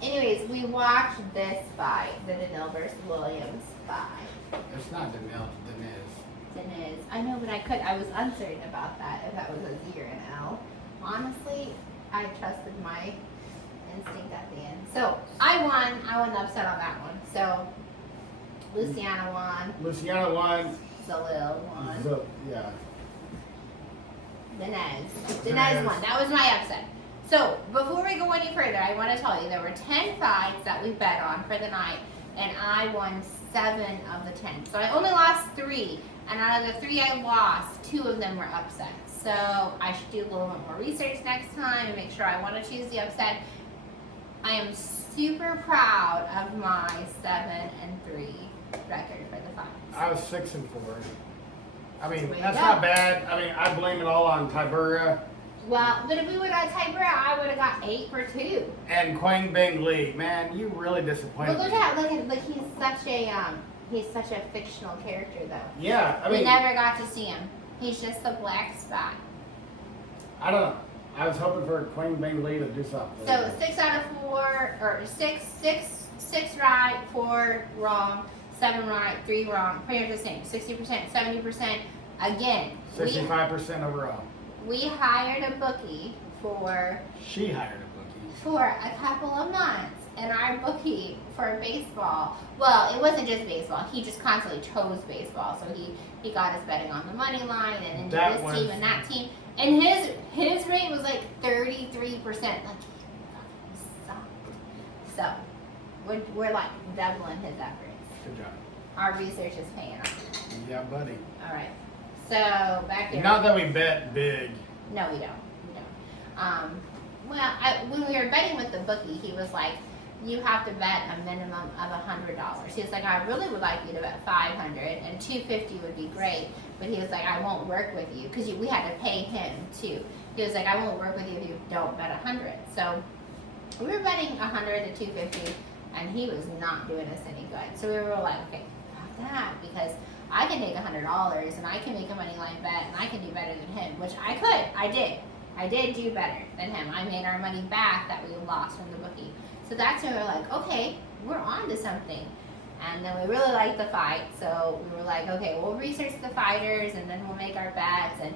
anyways, we watched this fight, the Danil versus Williams fight. It's not Danil, Deniz. I know, but I was uncertain about that, if that was a Z or an L. Honestly, I trusted my instinct at the end. So I won upset on that one. So Luciana won. Zalil won. Yeah. Deniz won. That was my upset. So before we go any further, I want to tell you there were 10 fights that we bet on for the night, and I won 7 of the 10. So I only lost 3, and out of the 3 I lost, 2 of them were upsets. So I should do a little bit more research next time and make sure I want to choose the upset. I am super proud of my 7-3 record for the fights. I was 6-4. I mean, that's not bad. I mean, I blame it all on Tybura. Well, but if we would have got Tybura, I would have got 8 for 2. And Quang Bing Lee, man, you really disappointed But me. look, he's such a fictional character though. Yeah, I mean, we never got to see him. He's just the black spot. I don't know. I was hoping for Quang Bing Lee to do something. So 6 out of 4, or 6 right, 4 wrong, 7 right, 3 wrong. Pretty much the same. 60%, 70%. Again, 65% overall. We hired a bookie She hired a bookie. For a couple of months, and our bookie for baseball. Well, it wasn't just baseball. He just constantly chose baseball. So he got us betting on the money line and into this team and that team. And his rate was like 33%. Like, he sucked. So we're like doubling his efforts. Good job. Our research is paying off. Yeah, buddy. All right. So back there. Not that we bet big. No, we don't. When we were betting with the bookie, he was like, you have to bet a minimum of $100. He was like, I really would like you to bet $500, and $250 would be great. But he was like, I won't work with you, because we had to pay him too. He was like, I won't work with you if you don't bet 100. So we were betting 100 to $250, and he was not doing us any good. So we were like, okay, fuck that, because I can take $100 and I can make a money line bet and I can do better than him, which I could. I did do better than him. I made our money back that we lost from the bookie. So that's when we were like, okay, we're on to something. And then we really liked the fight, so we were like, okay, we'll research the fighters and then we'll make our bets. And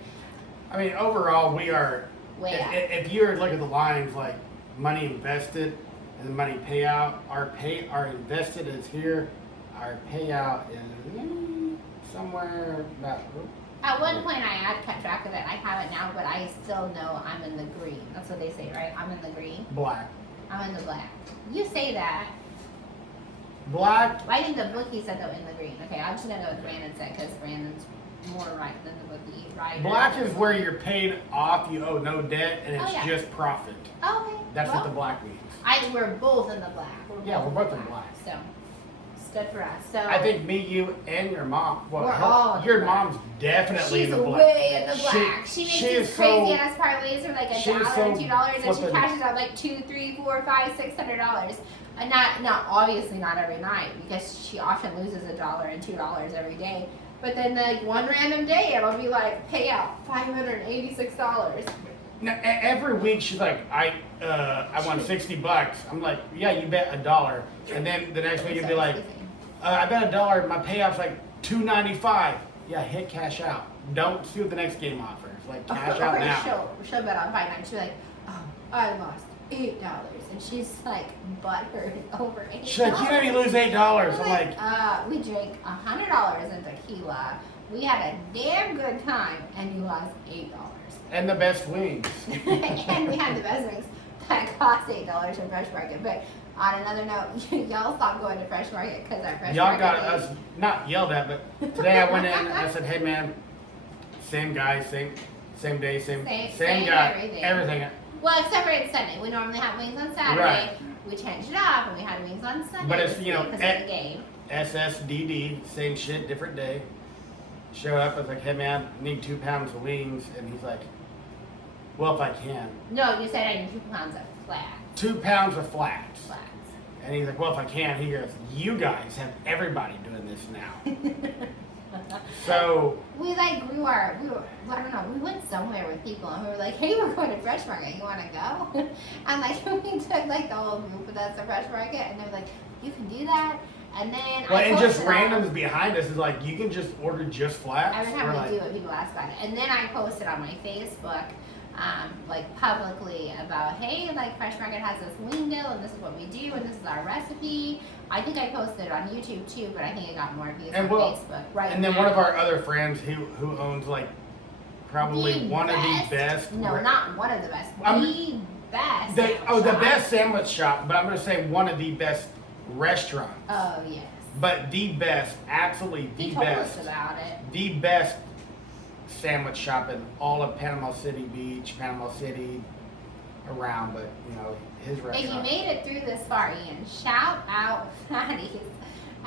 I mean, overall, we are way up. If you look at the lines, like money invested and the money payout, our invested is here, our payout is somewhere about. At one point, I had kept track of it. I have it now, but I still know I'm in the green. That's what they say, right? I'm in the green. Black. I'm in the black. You say that. Black. I think the bookie said that in the green. Okay, I'm just gonna go with Brandon said because Brandon's more right than the bookie, right? Black is where you're paid off, you owe no debt, and it's yeah. just profit. Oh, okay. That's what the black means. We're both in the black. We're both in black. So, Good for us. So I think me, you, and your mom. Well, We're all in your the black. mom's definitely she's in the black. way in the black. She makes she these is crazy so- ass parlays for like she's $1 so or $2, and she flippin'- cashes out like $2, $3, $4, $5, $600. And not obviously not every night, because she often loses $1 and $2 every day. But then like one random day it'll be like payout $586. Now, every week she's like, I won $60. I'm like, yeah, you bet $1. And then the next week you'd be like, I bet $1. My payout's like $2.95. Yeah, hit cash out. Don't see what the next game offers. Like cash out now. She'll bet on fight night. She'll be like, oh, I lost $8, and she's like butthurt over $8. She's like, you didn't even lose $8. I'm like, we drank $100 in tequila. We had a damn good time, and you lost $8. and the best wings. And we had the best wings that cost $8 in Fresh Market. But on another note, y'all stopped going to Fresh Market because our Fresh Y'all Market. got us not yelled at, but today I went in and I said, hey man, same guy, same day, same guy, everything. Well, except for it's Sunday. We normally have wings on Saturday. Right. We changed it up, and we had wings on Sunday. But it's, because of the game. SSDD, same shit, different day. Show up, I was like, hey man, I need 2 pounds of wings. And he's like, well, if I can. No, you said I need 2 pounds of flats. 2 pounds of flats. Flats. And he's like, well, if I can. He goes, you guys have everybody doing this now. So we like I don't know, we went somewhere with people and we were like, hey, we're going to Fresh Market, you want to go? And like we took like the whole group with us to Fresh Market, and they were like, you can do that. And then and just randoms behind us is like, you can just order just flats. Every time we do it, people ask about it. And then I posted on my Facebook, like publicly about, hey, like Fresh Market has this wing deal, and this is what we do, and this is our recipe. I think I posted it on YouTube too, but I think it got more views on Facebook. Right. And then one of our other friends who owns like probably one of the best. No, not one of the best. The best. The best sandwich shop, but I'm gonna say one of the best restaurants. Oh yes. But the best, absolutely the he told best. us about it. The best sandwich shop in all of Panama City Beach, Panama City, around, but you know, his restaurant. If you made it through this far, Ian, shout out Fatty's.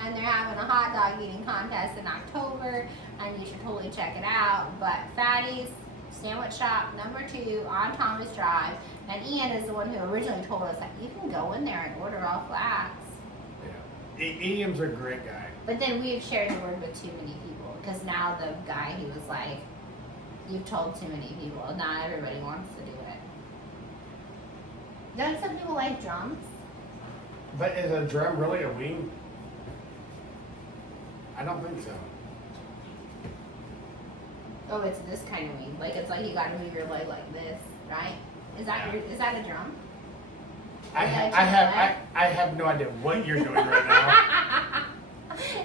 And they're having a hot dog eating contest in October, and you should totally check it out. But Fatty's Sandwich Shop #2 on Thomas Drive, and Ian is the one who originally told us that you can go in there and order all flats. Yeah, Ian's a great guy. But then we've shared the word with too many people, because now the guy, he was like, you've told too many people. Not everybody wants to do it. Don't some people like drums? But is a drum really a wing? I don't think so. Oh, it's this kind of wing. Like it's like you gotta move your leg like this, right? Is that a drum? I have no idea what you're doing right now.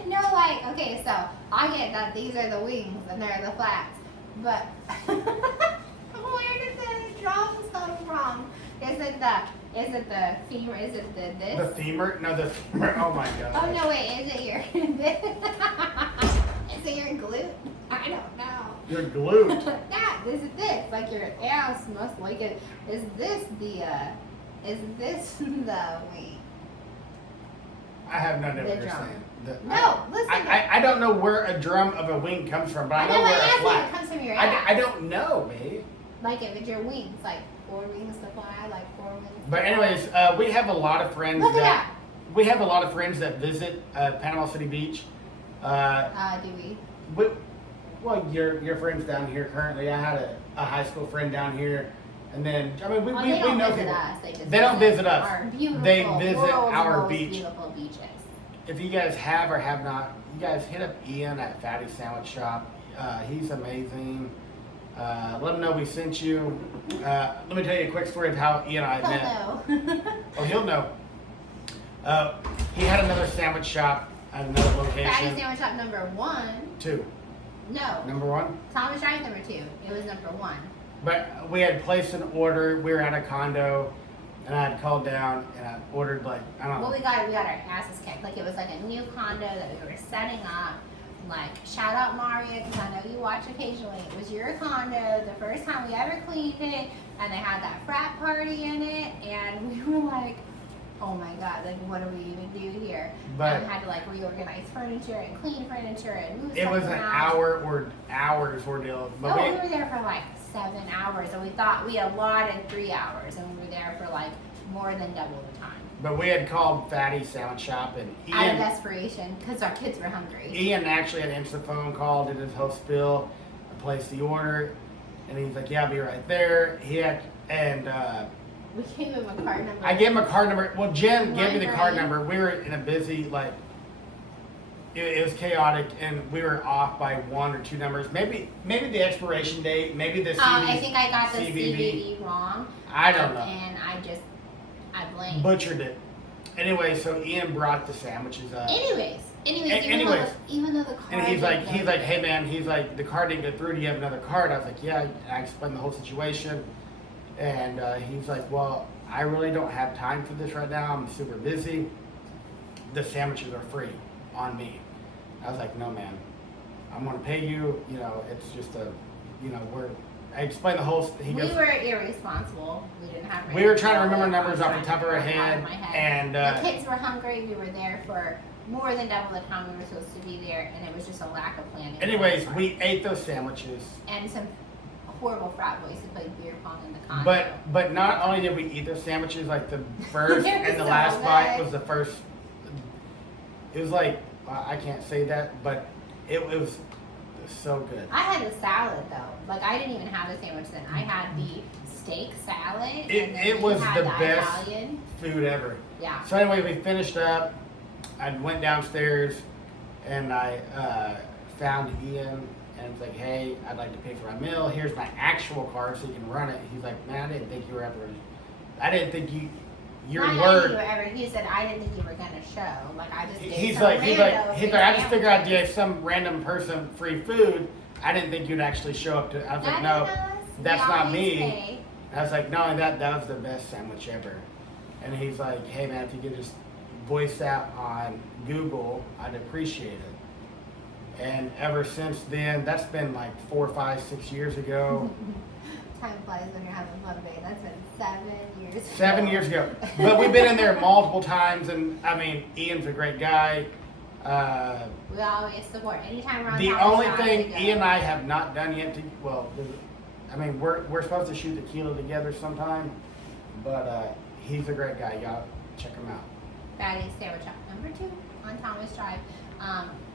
No, like, okay, so I get that these are the wings and they're the flats, but where did the drums come from? Is it the femur? Is it this? The femur? No, the femur. Oh my god. Oh no, wait, is it your is it your glute? I don't know. Your glute. Is it this? Like your ass must like it. Is this the wing? I have no idea The what you're drum. saying. No, listen. I don't know where a drum of a wing comes from, but I know where a flat. It comes from your ass. I don't know, babe. Like if it's your wings, like 4 wings to fly, like 4 wings. But anyways, we have a lot of friends Look at we have a lot of friends that visit Panama City Beach. Do we? Well, your friends down here currently. I had a high school friend down here, and then I mean we don't know visit people. us. They don't visit us. Our beautiful, They visit world's our most beach. Beautiful beaches. If you guys have or have not, you guys hit up Ian at Fatty's Sandwich Shop. He's amazing. Let him know we sent you. Let me tell you a quick story of how Ian and I met. Oh, he'll know. He had another sandwich shop at another location. Fatty's Sandwich Shop #1. 2. No. Number 1. Thomas Drive #2. It was #1. But we had placed an order. We were at a condo, and I had called down and I ordered like I don't know. Well, we got our asses kicked. Like it was like a new condo that we were setting up. Like shout out Maria, because I know you watch occasionally. It was your condo, the first time we ever cleaned it, and they had that frat party in it, and we were like, oh my God, like what do we even do here? But I had to like reorganize furniture and clean furniture and move it stuff was an around. hour or hours ordeal. But No, we were there for like 7 hours, and we thought we allotted 3 hours, and we were there for like more than double the time. But we had called Fatty's Sandwich Shop, and Out of Ian, desperation, because our kids were hungry. Ian actually had an instant phone call, did his whole spill, placed the order, and he's like, "Yeah, I'll be right there." He had, and We gave him a card number. I gave him a card number. Well, Jen gave me the card Right. number. We were in a busy, like, it was chaotic, and we were off by 1 or 2 numbers. Maybe the expiration date, maybe the I think I got the CVV. CVV wrong. I don't know. And I blamed. Butchered it. Anyway, so Ian brought the sandwiches up. Anyways, Anyways. even though the card. And he's didn't like, go hey through. man, he's like, the card didn't go through. Do you have another card? I was like, yeah. I explained the whole situation, and he's like, well, I really don't have time for this right now. I'm super busy. The sandwiches are free on me. I was like, no man, I'm gonna pay you. You know, it's just I explained the whole. He We goes, were irresponsible. We didn't have. We were trying to remember radio. numbers I was off the trying top of our to remember head, out of my and the kids were hungry. We were there for more than double the time we were supposed to be there, and it was just a lack of planning. anyways, we ate those sandwiches. and some horrible frat boys who played beer pong in the condo. But not only did we eat those sandwiches, like the first They were and the so last bite good. was the first. It was like I can't say that, but it was so good. I had a salad though. Like I didn't even have a sandwich then. I had the steak salad. and then It we was had the best Italian. food ever. Yeah. So anyway, we finished up. I went downstairs and I found Ian and was like, hey, I'd like to pay for my meal. Here's my actual card so you can run it. He's like, man, I didn't think you were ever. I didn't think your Not word. you ever. He said I didn't think you were gonna show. Like I just. Gave He's some like, rando free I just figured I'd sandwiches. give some random person free food. I didn't think you'd actually show up to. I was like, no, that's not me. Pay. I was like, no, that was the best sandwich ever. And he's like, hey man, if you could just voice that on Google, I'd appreciate it. And ever since then, that's been like 4, 5, 6 years ago. Time flies when you're having fun, babe. That's been 7 years. 7 years ago. But we've been in there multiple times, and I mean, Ian's a great guy. We always support. Anytime we're on The Thomas only Drive, thing we go. Ian and I have not done yet, we're supposed to shoot the kilo together sometime, but he's a great guy. Y'all check him out. Fatty's Sandwich Shop number 2 on Thomas Drive.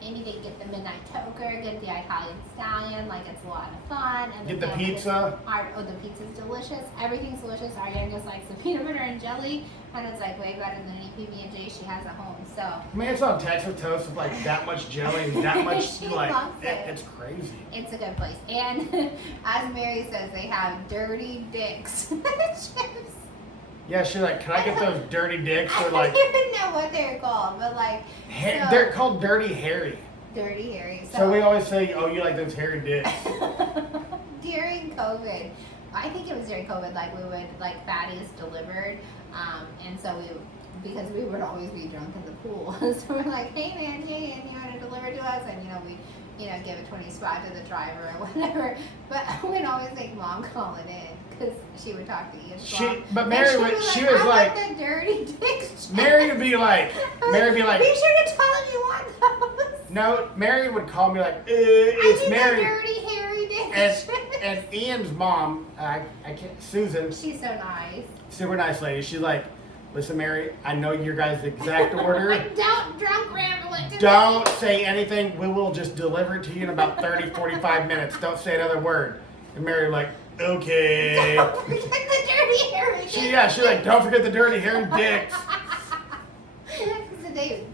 Amy did get the Midnight Toker, get the Italian Stallion, like it's a lot of fun. And Get the sandwiches pizza. The pizza's delicious. Everything's delicious. Ariane just likes the peanut butter and jelly, and it's like way better than any PB&J she has at home. So I mean, it's on Texas toast with like that much jelly and that much She like loves it. it's crazy. it's a good place. And as Mary says, they have dirty dicks chips. Yeah, she's like, can I get those dirty dicks? I Or don't like, even know what they're called, but like so- they're called Dirty Harry. Dirty Harry. So we always say, oh, you like those hairy dicks. During COVID, I think it was during COVID, like we would like Fatty's delivered, and so because we would always be drunk in the pool, so we're like, hey man, Jay, and you want to deliver to us, and we give a 20 spot to the driver or whatever, but we'd always make mom call it in because she would talk to Ian's mom. But And Mary she would, was she like, was I like, want the dirty dicks. Mary would be like, be sure to tell him you want those. no, Mary would call me like, I it's need Mary. the dirty hairy dicks. And Ian's mom, I can't, Susan, She's so nice. super nice lady. She's like, listen, Mary, I know your guys' exact order. Don't drunk ramble it to Don't me. say anything. We will just deliver it to you in about 30, 45 minutes. Don't say another word. And Mary like, okay. Don't forget the dirty hairy dicks. She's like, don't forget the dirty hairy dicks. So they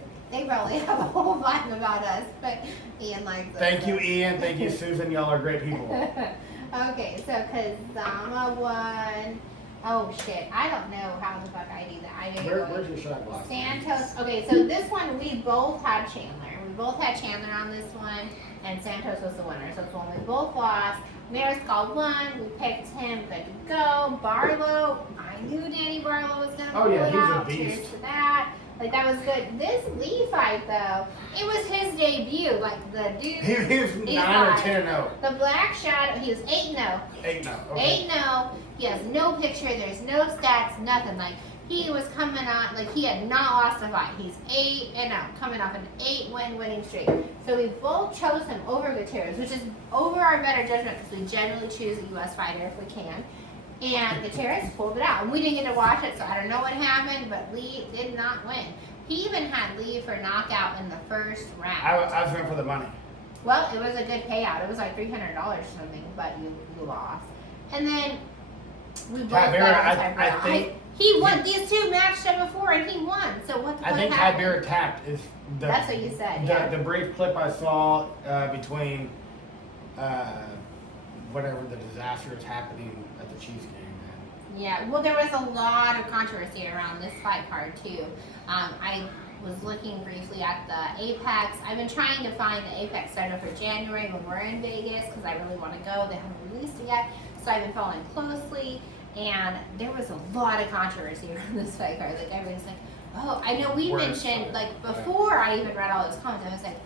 probably have a whole vibe about us, but Ian likes us. Thank you, so. Ian. Thank you, Susan. Y'all are great people. Okay, so Kazama won. Oh shit, I don't know how the fuck I do that. I didn't go. Where's your shot glass? Santos. Okay, so this one we both had Chandler. We both had Chandler on this one, and Santos was the winner. So it's one we both lost. Mariscal won. We picked him. Good to go. Barlow. I knew Danny Barlow was gonna Oh, pull yeah, it he's a out. beast. Cheers to that. Like that was good. This Lee fight though, it was his debut. Like the dude. He was 9 or 10-0. The Black Shadow. He was 8-0. 8-0. Okay. 8-0. He has no picture. There's no stats. Nothing. Like He was coming on, like, he had not lost a fight. He's 8-0, coming off an 8-win winning streak. So we both chose him over Gutierrez, which is over our better judgment because we generally choose a U.S. fighter if we can. And Gutierrez pulled it out. And we didn't get to watch it, so I don't know what happened, but Lee did not win. He even had Lee for knockout in the first round. I was going for the money. Well, it was a good payout. It was like $300 or something, but you lost. And then we both got I think he won. These two matched up before, and he won. So what I think Tibera tapped is the. That's what you said. Yeah. The brief clip I saw between whatever the disaster is happening at the Chiefs game. Yeah. Well, there was a lot of controversy around this fight card too. I was looking briefly at the Apex. I've been trying to find the Apex schedule for January when we're in Vegas because I really want to go. They haven't released it yet, so I've been following closely. And there was a lot of controversy around this fight card. Like everybody's like, oh, I know we mentioned like before I even read all those comments, I was like,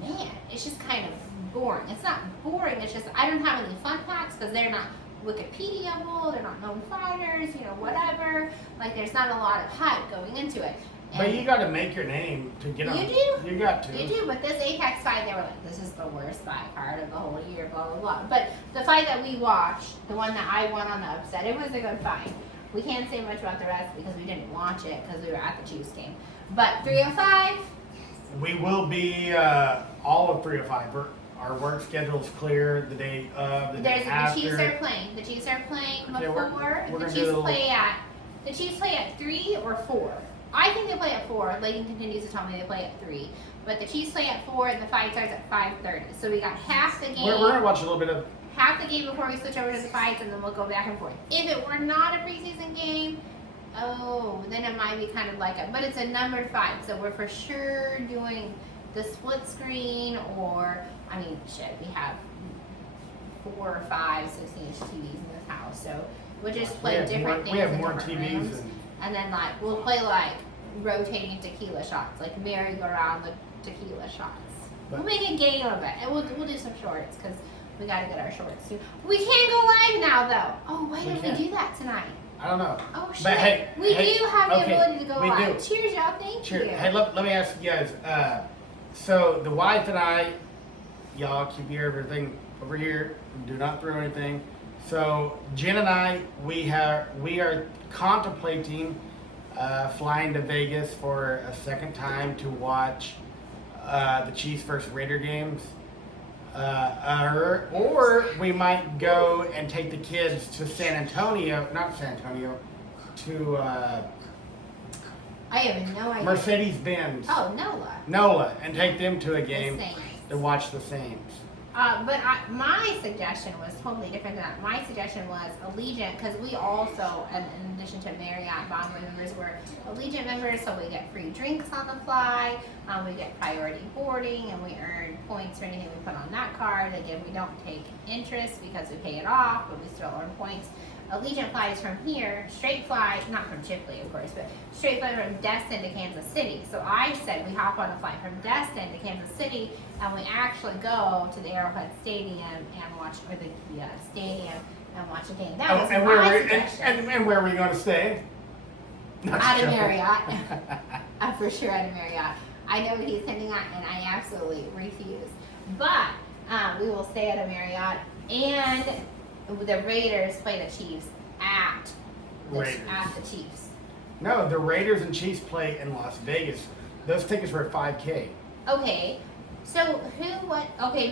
man, it's just kind of boring. It's not boring. It's just I don't have any fun facts because they're not Wikipediable. They're not known fighters. You know, whatever. Like there's not a lot of hype going into it. But you got to make your name to get on. You do. You got to. You do. But this Apex fight, they were like, this is the worst fight card of the whole year, blah, blah, blah. But the fight that we watched, the one that I won on the upset, it was a good fight. We can't say much about the rest because we didn't watch it because we were at the Chiefs game. But 305. We will be all of 305. Our work schedule is clear the day of, the day after. The Chiefs are playing. The Chiefs are playing Okay, before. we're The Chiefs play at 3 or 4. I think they play at 4. Layton continues to tell me they play at 3. But the Chiefs play at 4 and the fight starts at 5:30. So we got half the game. We're going to watch a little bit of. Half the game before we switch over to the fights and then we'll go back and forth. If it were not a preseason game, then it might be kind of like it. But it's a numbered fight. So we're for sure doing the split screen or, I mean, shit, we have 4 or 5 16-inch TVs in this house. So we'll just play different things. We have in more different TVs. rooms. And then like we'll play like rotating tequila shots, like merry-go-round the tequila shots. We'll make a game of it, and we'll do some shorts because we got to get our shorts too. We can't go live now though. Oh, why didn't we do that tonight? I don't know. Oh shit! But hey, we do have the ability to go we live. do. Cheers, y'all! Thank you. Hey, let me ask you guys. So the wife and I, y'all keep everything over here. Do not throw anything. So Jen and I, we are contemplating flying to Vegas for a second time to watch the Chiefs versus Raider games. Or we might go and take the kids to to I have no idea. Mercedes-Benz. Oh, NOLA. NOLA, and take them to a game Saints. to watch the Saints. But my suggestion was totally different than that. My suggestion was Allegiant, because we also, in addition to Marriott Bonvoy members, we're Allegiant members, so we get free drinks on the fly, we get priority boarding, and we earn points for anything we put on that card. Again, we don't take interest because we pay it off, but we still earn points. Allegiant flies from here, straight fly, not from Chipley, of course, but straight fly from Destin to Kansas City. So I said we hop on a flight from Destin to Kansas City, and we actually go to the Arrowhead Stadium and watch, or the stadium and watch a game. That was my suggestion. And where are we going to stay? At a Marriott. For sure at a Marriott. I know what he's hinting at, and I absolutely refuse. But we will stay at a Marriott, and the Raiders play the Chiefs at the Chiefs. No, the Raiders and Chiefs play in Las Vegas. Those tickets were $5,000. Okay, so okay,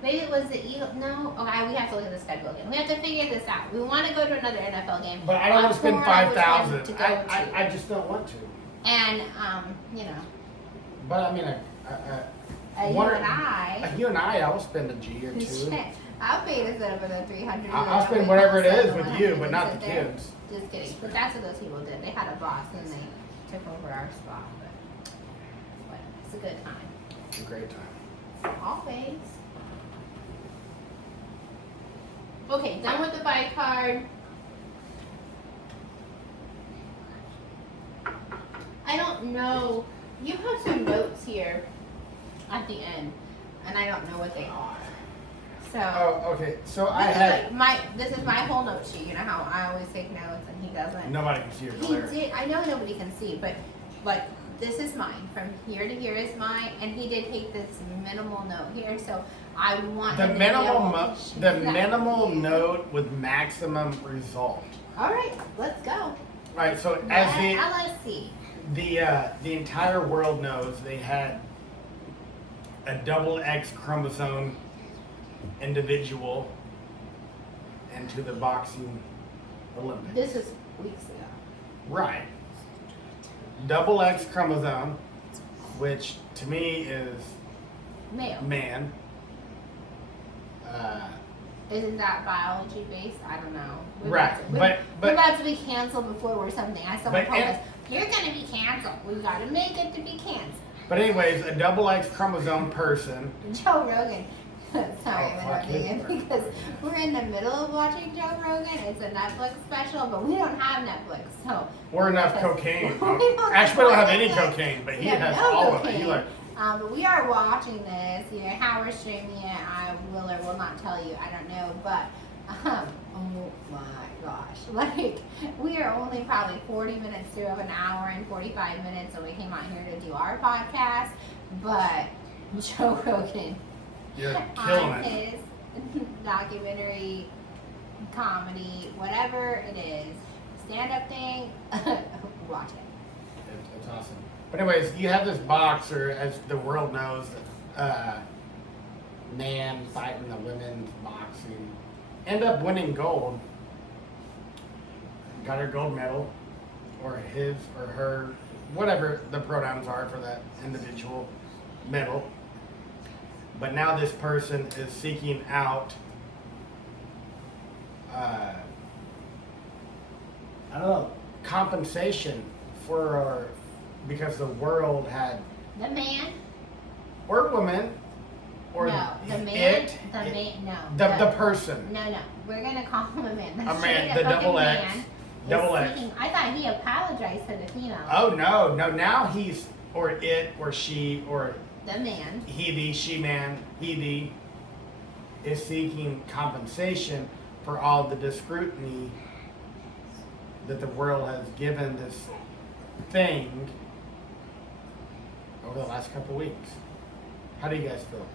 maybe it was the Eagles. No, okay, we have to look at the schedule again. We have to figure this out. We want to go to another NFL game. But I don't want to spend $5,000. I just don't want to. And But I mean, you and I will spend a G or two. I'll pay to set up in the 300. I'll spend whatever it is with you, but not the kids. Just kidding. But that's what those people did. They had a boss and they took over our spot. But it's a good time. It's a great time. Always. Okay, done with the fight card. I don't know. You have some notes here at the end, and I don't know what they are. So. Oh, okay. So This is my whole note sheet. You know how I always take notes and he doesn't. Nobody can see your He glare. did. I know nobody can see, but like this is mine. From here to here is mine, and he did take this minimal note here. So I want The him to minimal, be able to show the that minimal here. note with maximum result. All right, let's go. Right. So LSC. the entire world knows they had a double X chromosome individual into the boxing Olympics. This was weeks ago. Right. Double X chromosome, which to me is Male. man. Isn't that biology based? I don't know. Right, We're but about to be canceled before we're something. Someone But told if- us, you're going to be canceled. We've got to make it to be canceled. but anyways, a double X chromosome person. Joe Rogan. Sorry, Oh, I'm fuck interrupting you. it because we're in the middle of watching Joe Rogan. It's a Netflix special, but we don't have Netflix, so. Or enough Because cocaine. we don't Actually, we don't have have any Netflix. cocaine, but he We have has no all of it. He cocaine. like, But we are watching this. You know, how we're streaming it, I will or will not tell you. I don't know, but oh my gosh, like we are only probably 40 minutes through of an hour and 45 minutes, and we came out here to do our podcast. But Joe Rogan you're on killing it. his documentary, comedy, whatever it is, stand-up thing, watch it. It's awesome. But anyways, you have this boxer, as the world knows, man fighting the women's boxing, end up winning gold. Got her gold medal, or his or her, whatever the pronouns are for that individual medal. But now this person is seeking out, I don't know, compensation for, because the world had, The man. or woman, or No, the man. it, The it- man. No. the person. No. We're gonna call him a man. A man, Straight the up fucking double X. man is Double X. seeking- I thought he apologized to the female. Oh no, now he's, or it, or she, or The man. he, the, she, man, he, the, is seeking compensation for all the scrutiny that the world has given this thing over the last couple of weeks. How do you guys feel?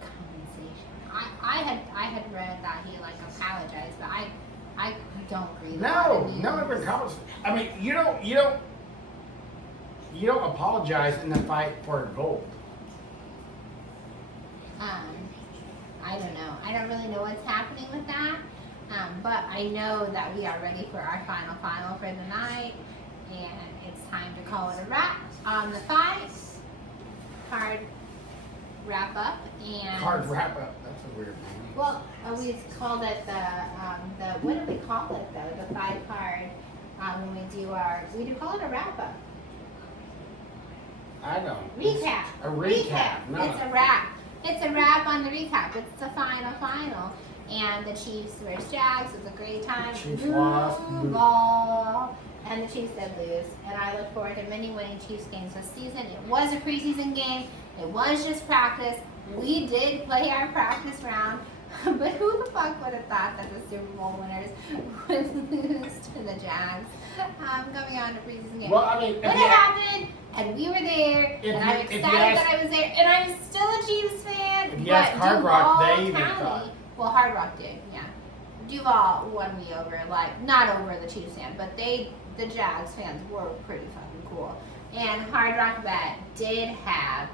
Compensation. I had read that he like apologized, but I don't agree. No even compensation. I mean, you don't apologize in the fight for gold. I don't know. I don't really know what's happening with that. But I know that we are ready for our final for the night, and it's time to call it a wrap on the fight. Card wrap up and Card wrap up. That's a weird name. Well, we called it the what do we call it though? The 5 card when we do call it a wrap up. I don't. Recap. A recap. No. It's a wrap. It's a wrap on the recap. It's the final. And the Chiefs versus Jags was a great time. Chiefs lost. Blue ball. And the Chiefs did lose. And I look forward to many winning Chiefs games this season. It was a preseason game. It was just practice. We did play our practice round. But who the fuck would have thought that the Super Bowl winners would lose to the Jags coming on to preseason game? Well, I mean, Would have happened, and we were there, If and you- I'm if you excited ask- that I was there, and I'm still a Chiefs fan. If you but ask Hard Rock, Duval they even County, thought. well, Hard Rock did, yeah. Duval won me over, like not over the Chiefs fan, but the Jags fans were pretty fucking cool. And Hard Rock Bet did have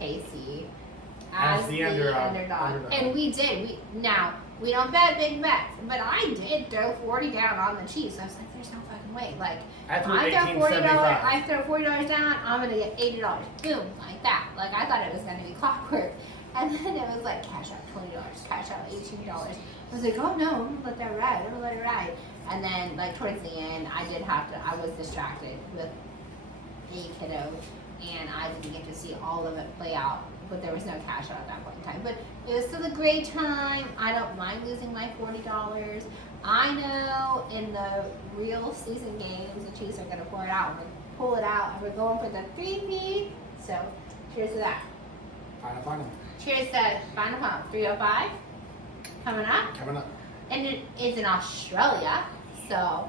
KC as the underdog. And we did. We don't bet big bets, but I did throw 40 down on the Chiefs. I was like, there's no fucking way. Like, I threw I throw $18.75. I throw $40 down, I'm gonna get $80. Boom, like that. Like I thought it was gonna be clockwork. And then it was like cash out $20, cash out $18. I was like, oh no, I'm gonna let that ride. I'm gonna let it ride. And then like towards the end, I was distracted with a kiddo, and I didn't get to see all of it play out. But there was no cash out at that point in time. But it was still a great time. I don't mind losing my $40. I know in the real season games, the Chiefs are going to pull it out, and we're going for the 3-peat. So, cheers to that. Final. Cheers to final 305 coming up. Coming up. And it is in Australia. So,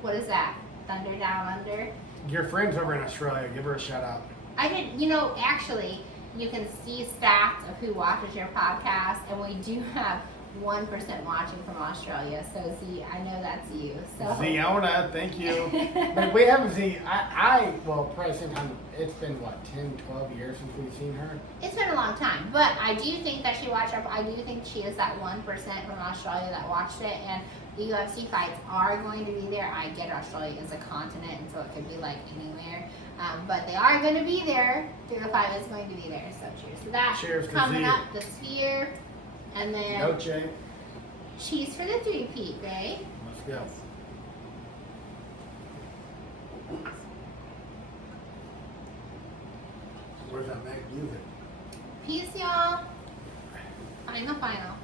what is that? Thunder Down Under? Your friends over in Australia, give her a shout out. I did, actually, you can see stats of who watches your podcast, and we do have 1% watching from Australia. So, Z, I know that's you. So Ziona, thank you. But we haven't seen, probably sometime, it's been 10, 12 years since we've seen her. It's been a long time, but I do think that she watched I do think she is that 1% from Australia that watched it, and the UFC fights are going to be there. I get Australia is a continent, and so it could be like anywhere. But they are going to be there. 305 is going to be there. So cheers to that. Cheers to Coming Z. up, the Sphere, and then Noche. cheese for the three-peat, right? Let's go. Where's that Meg music? Peace, y'all. Final.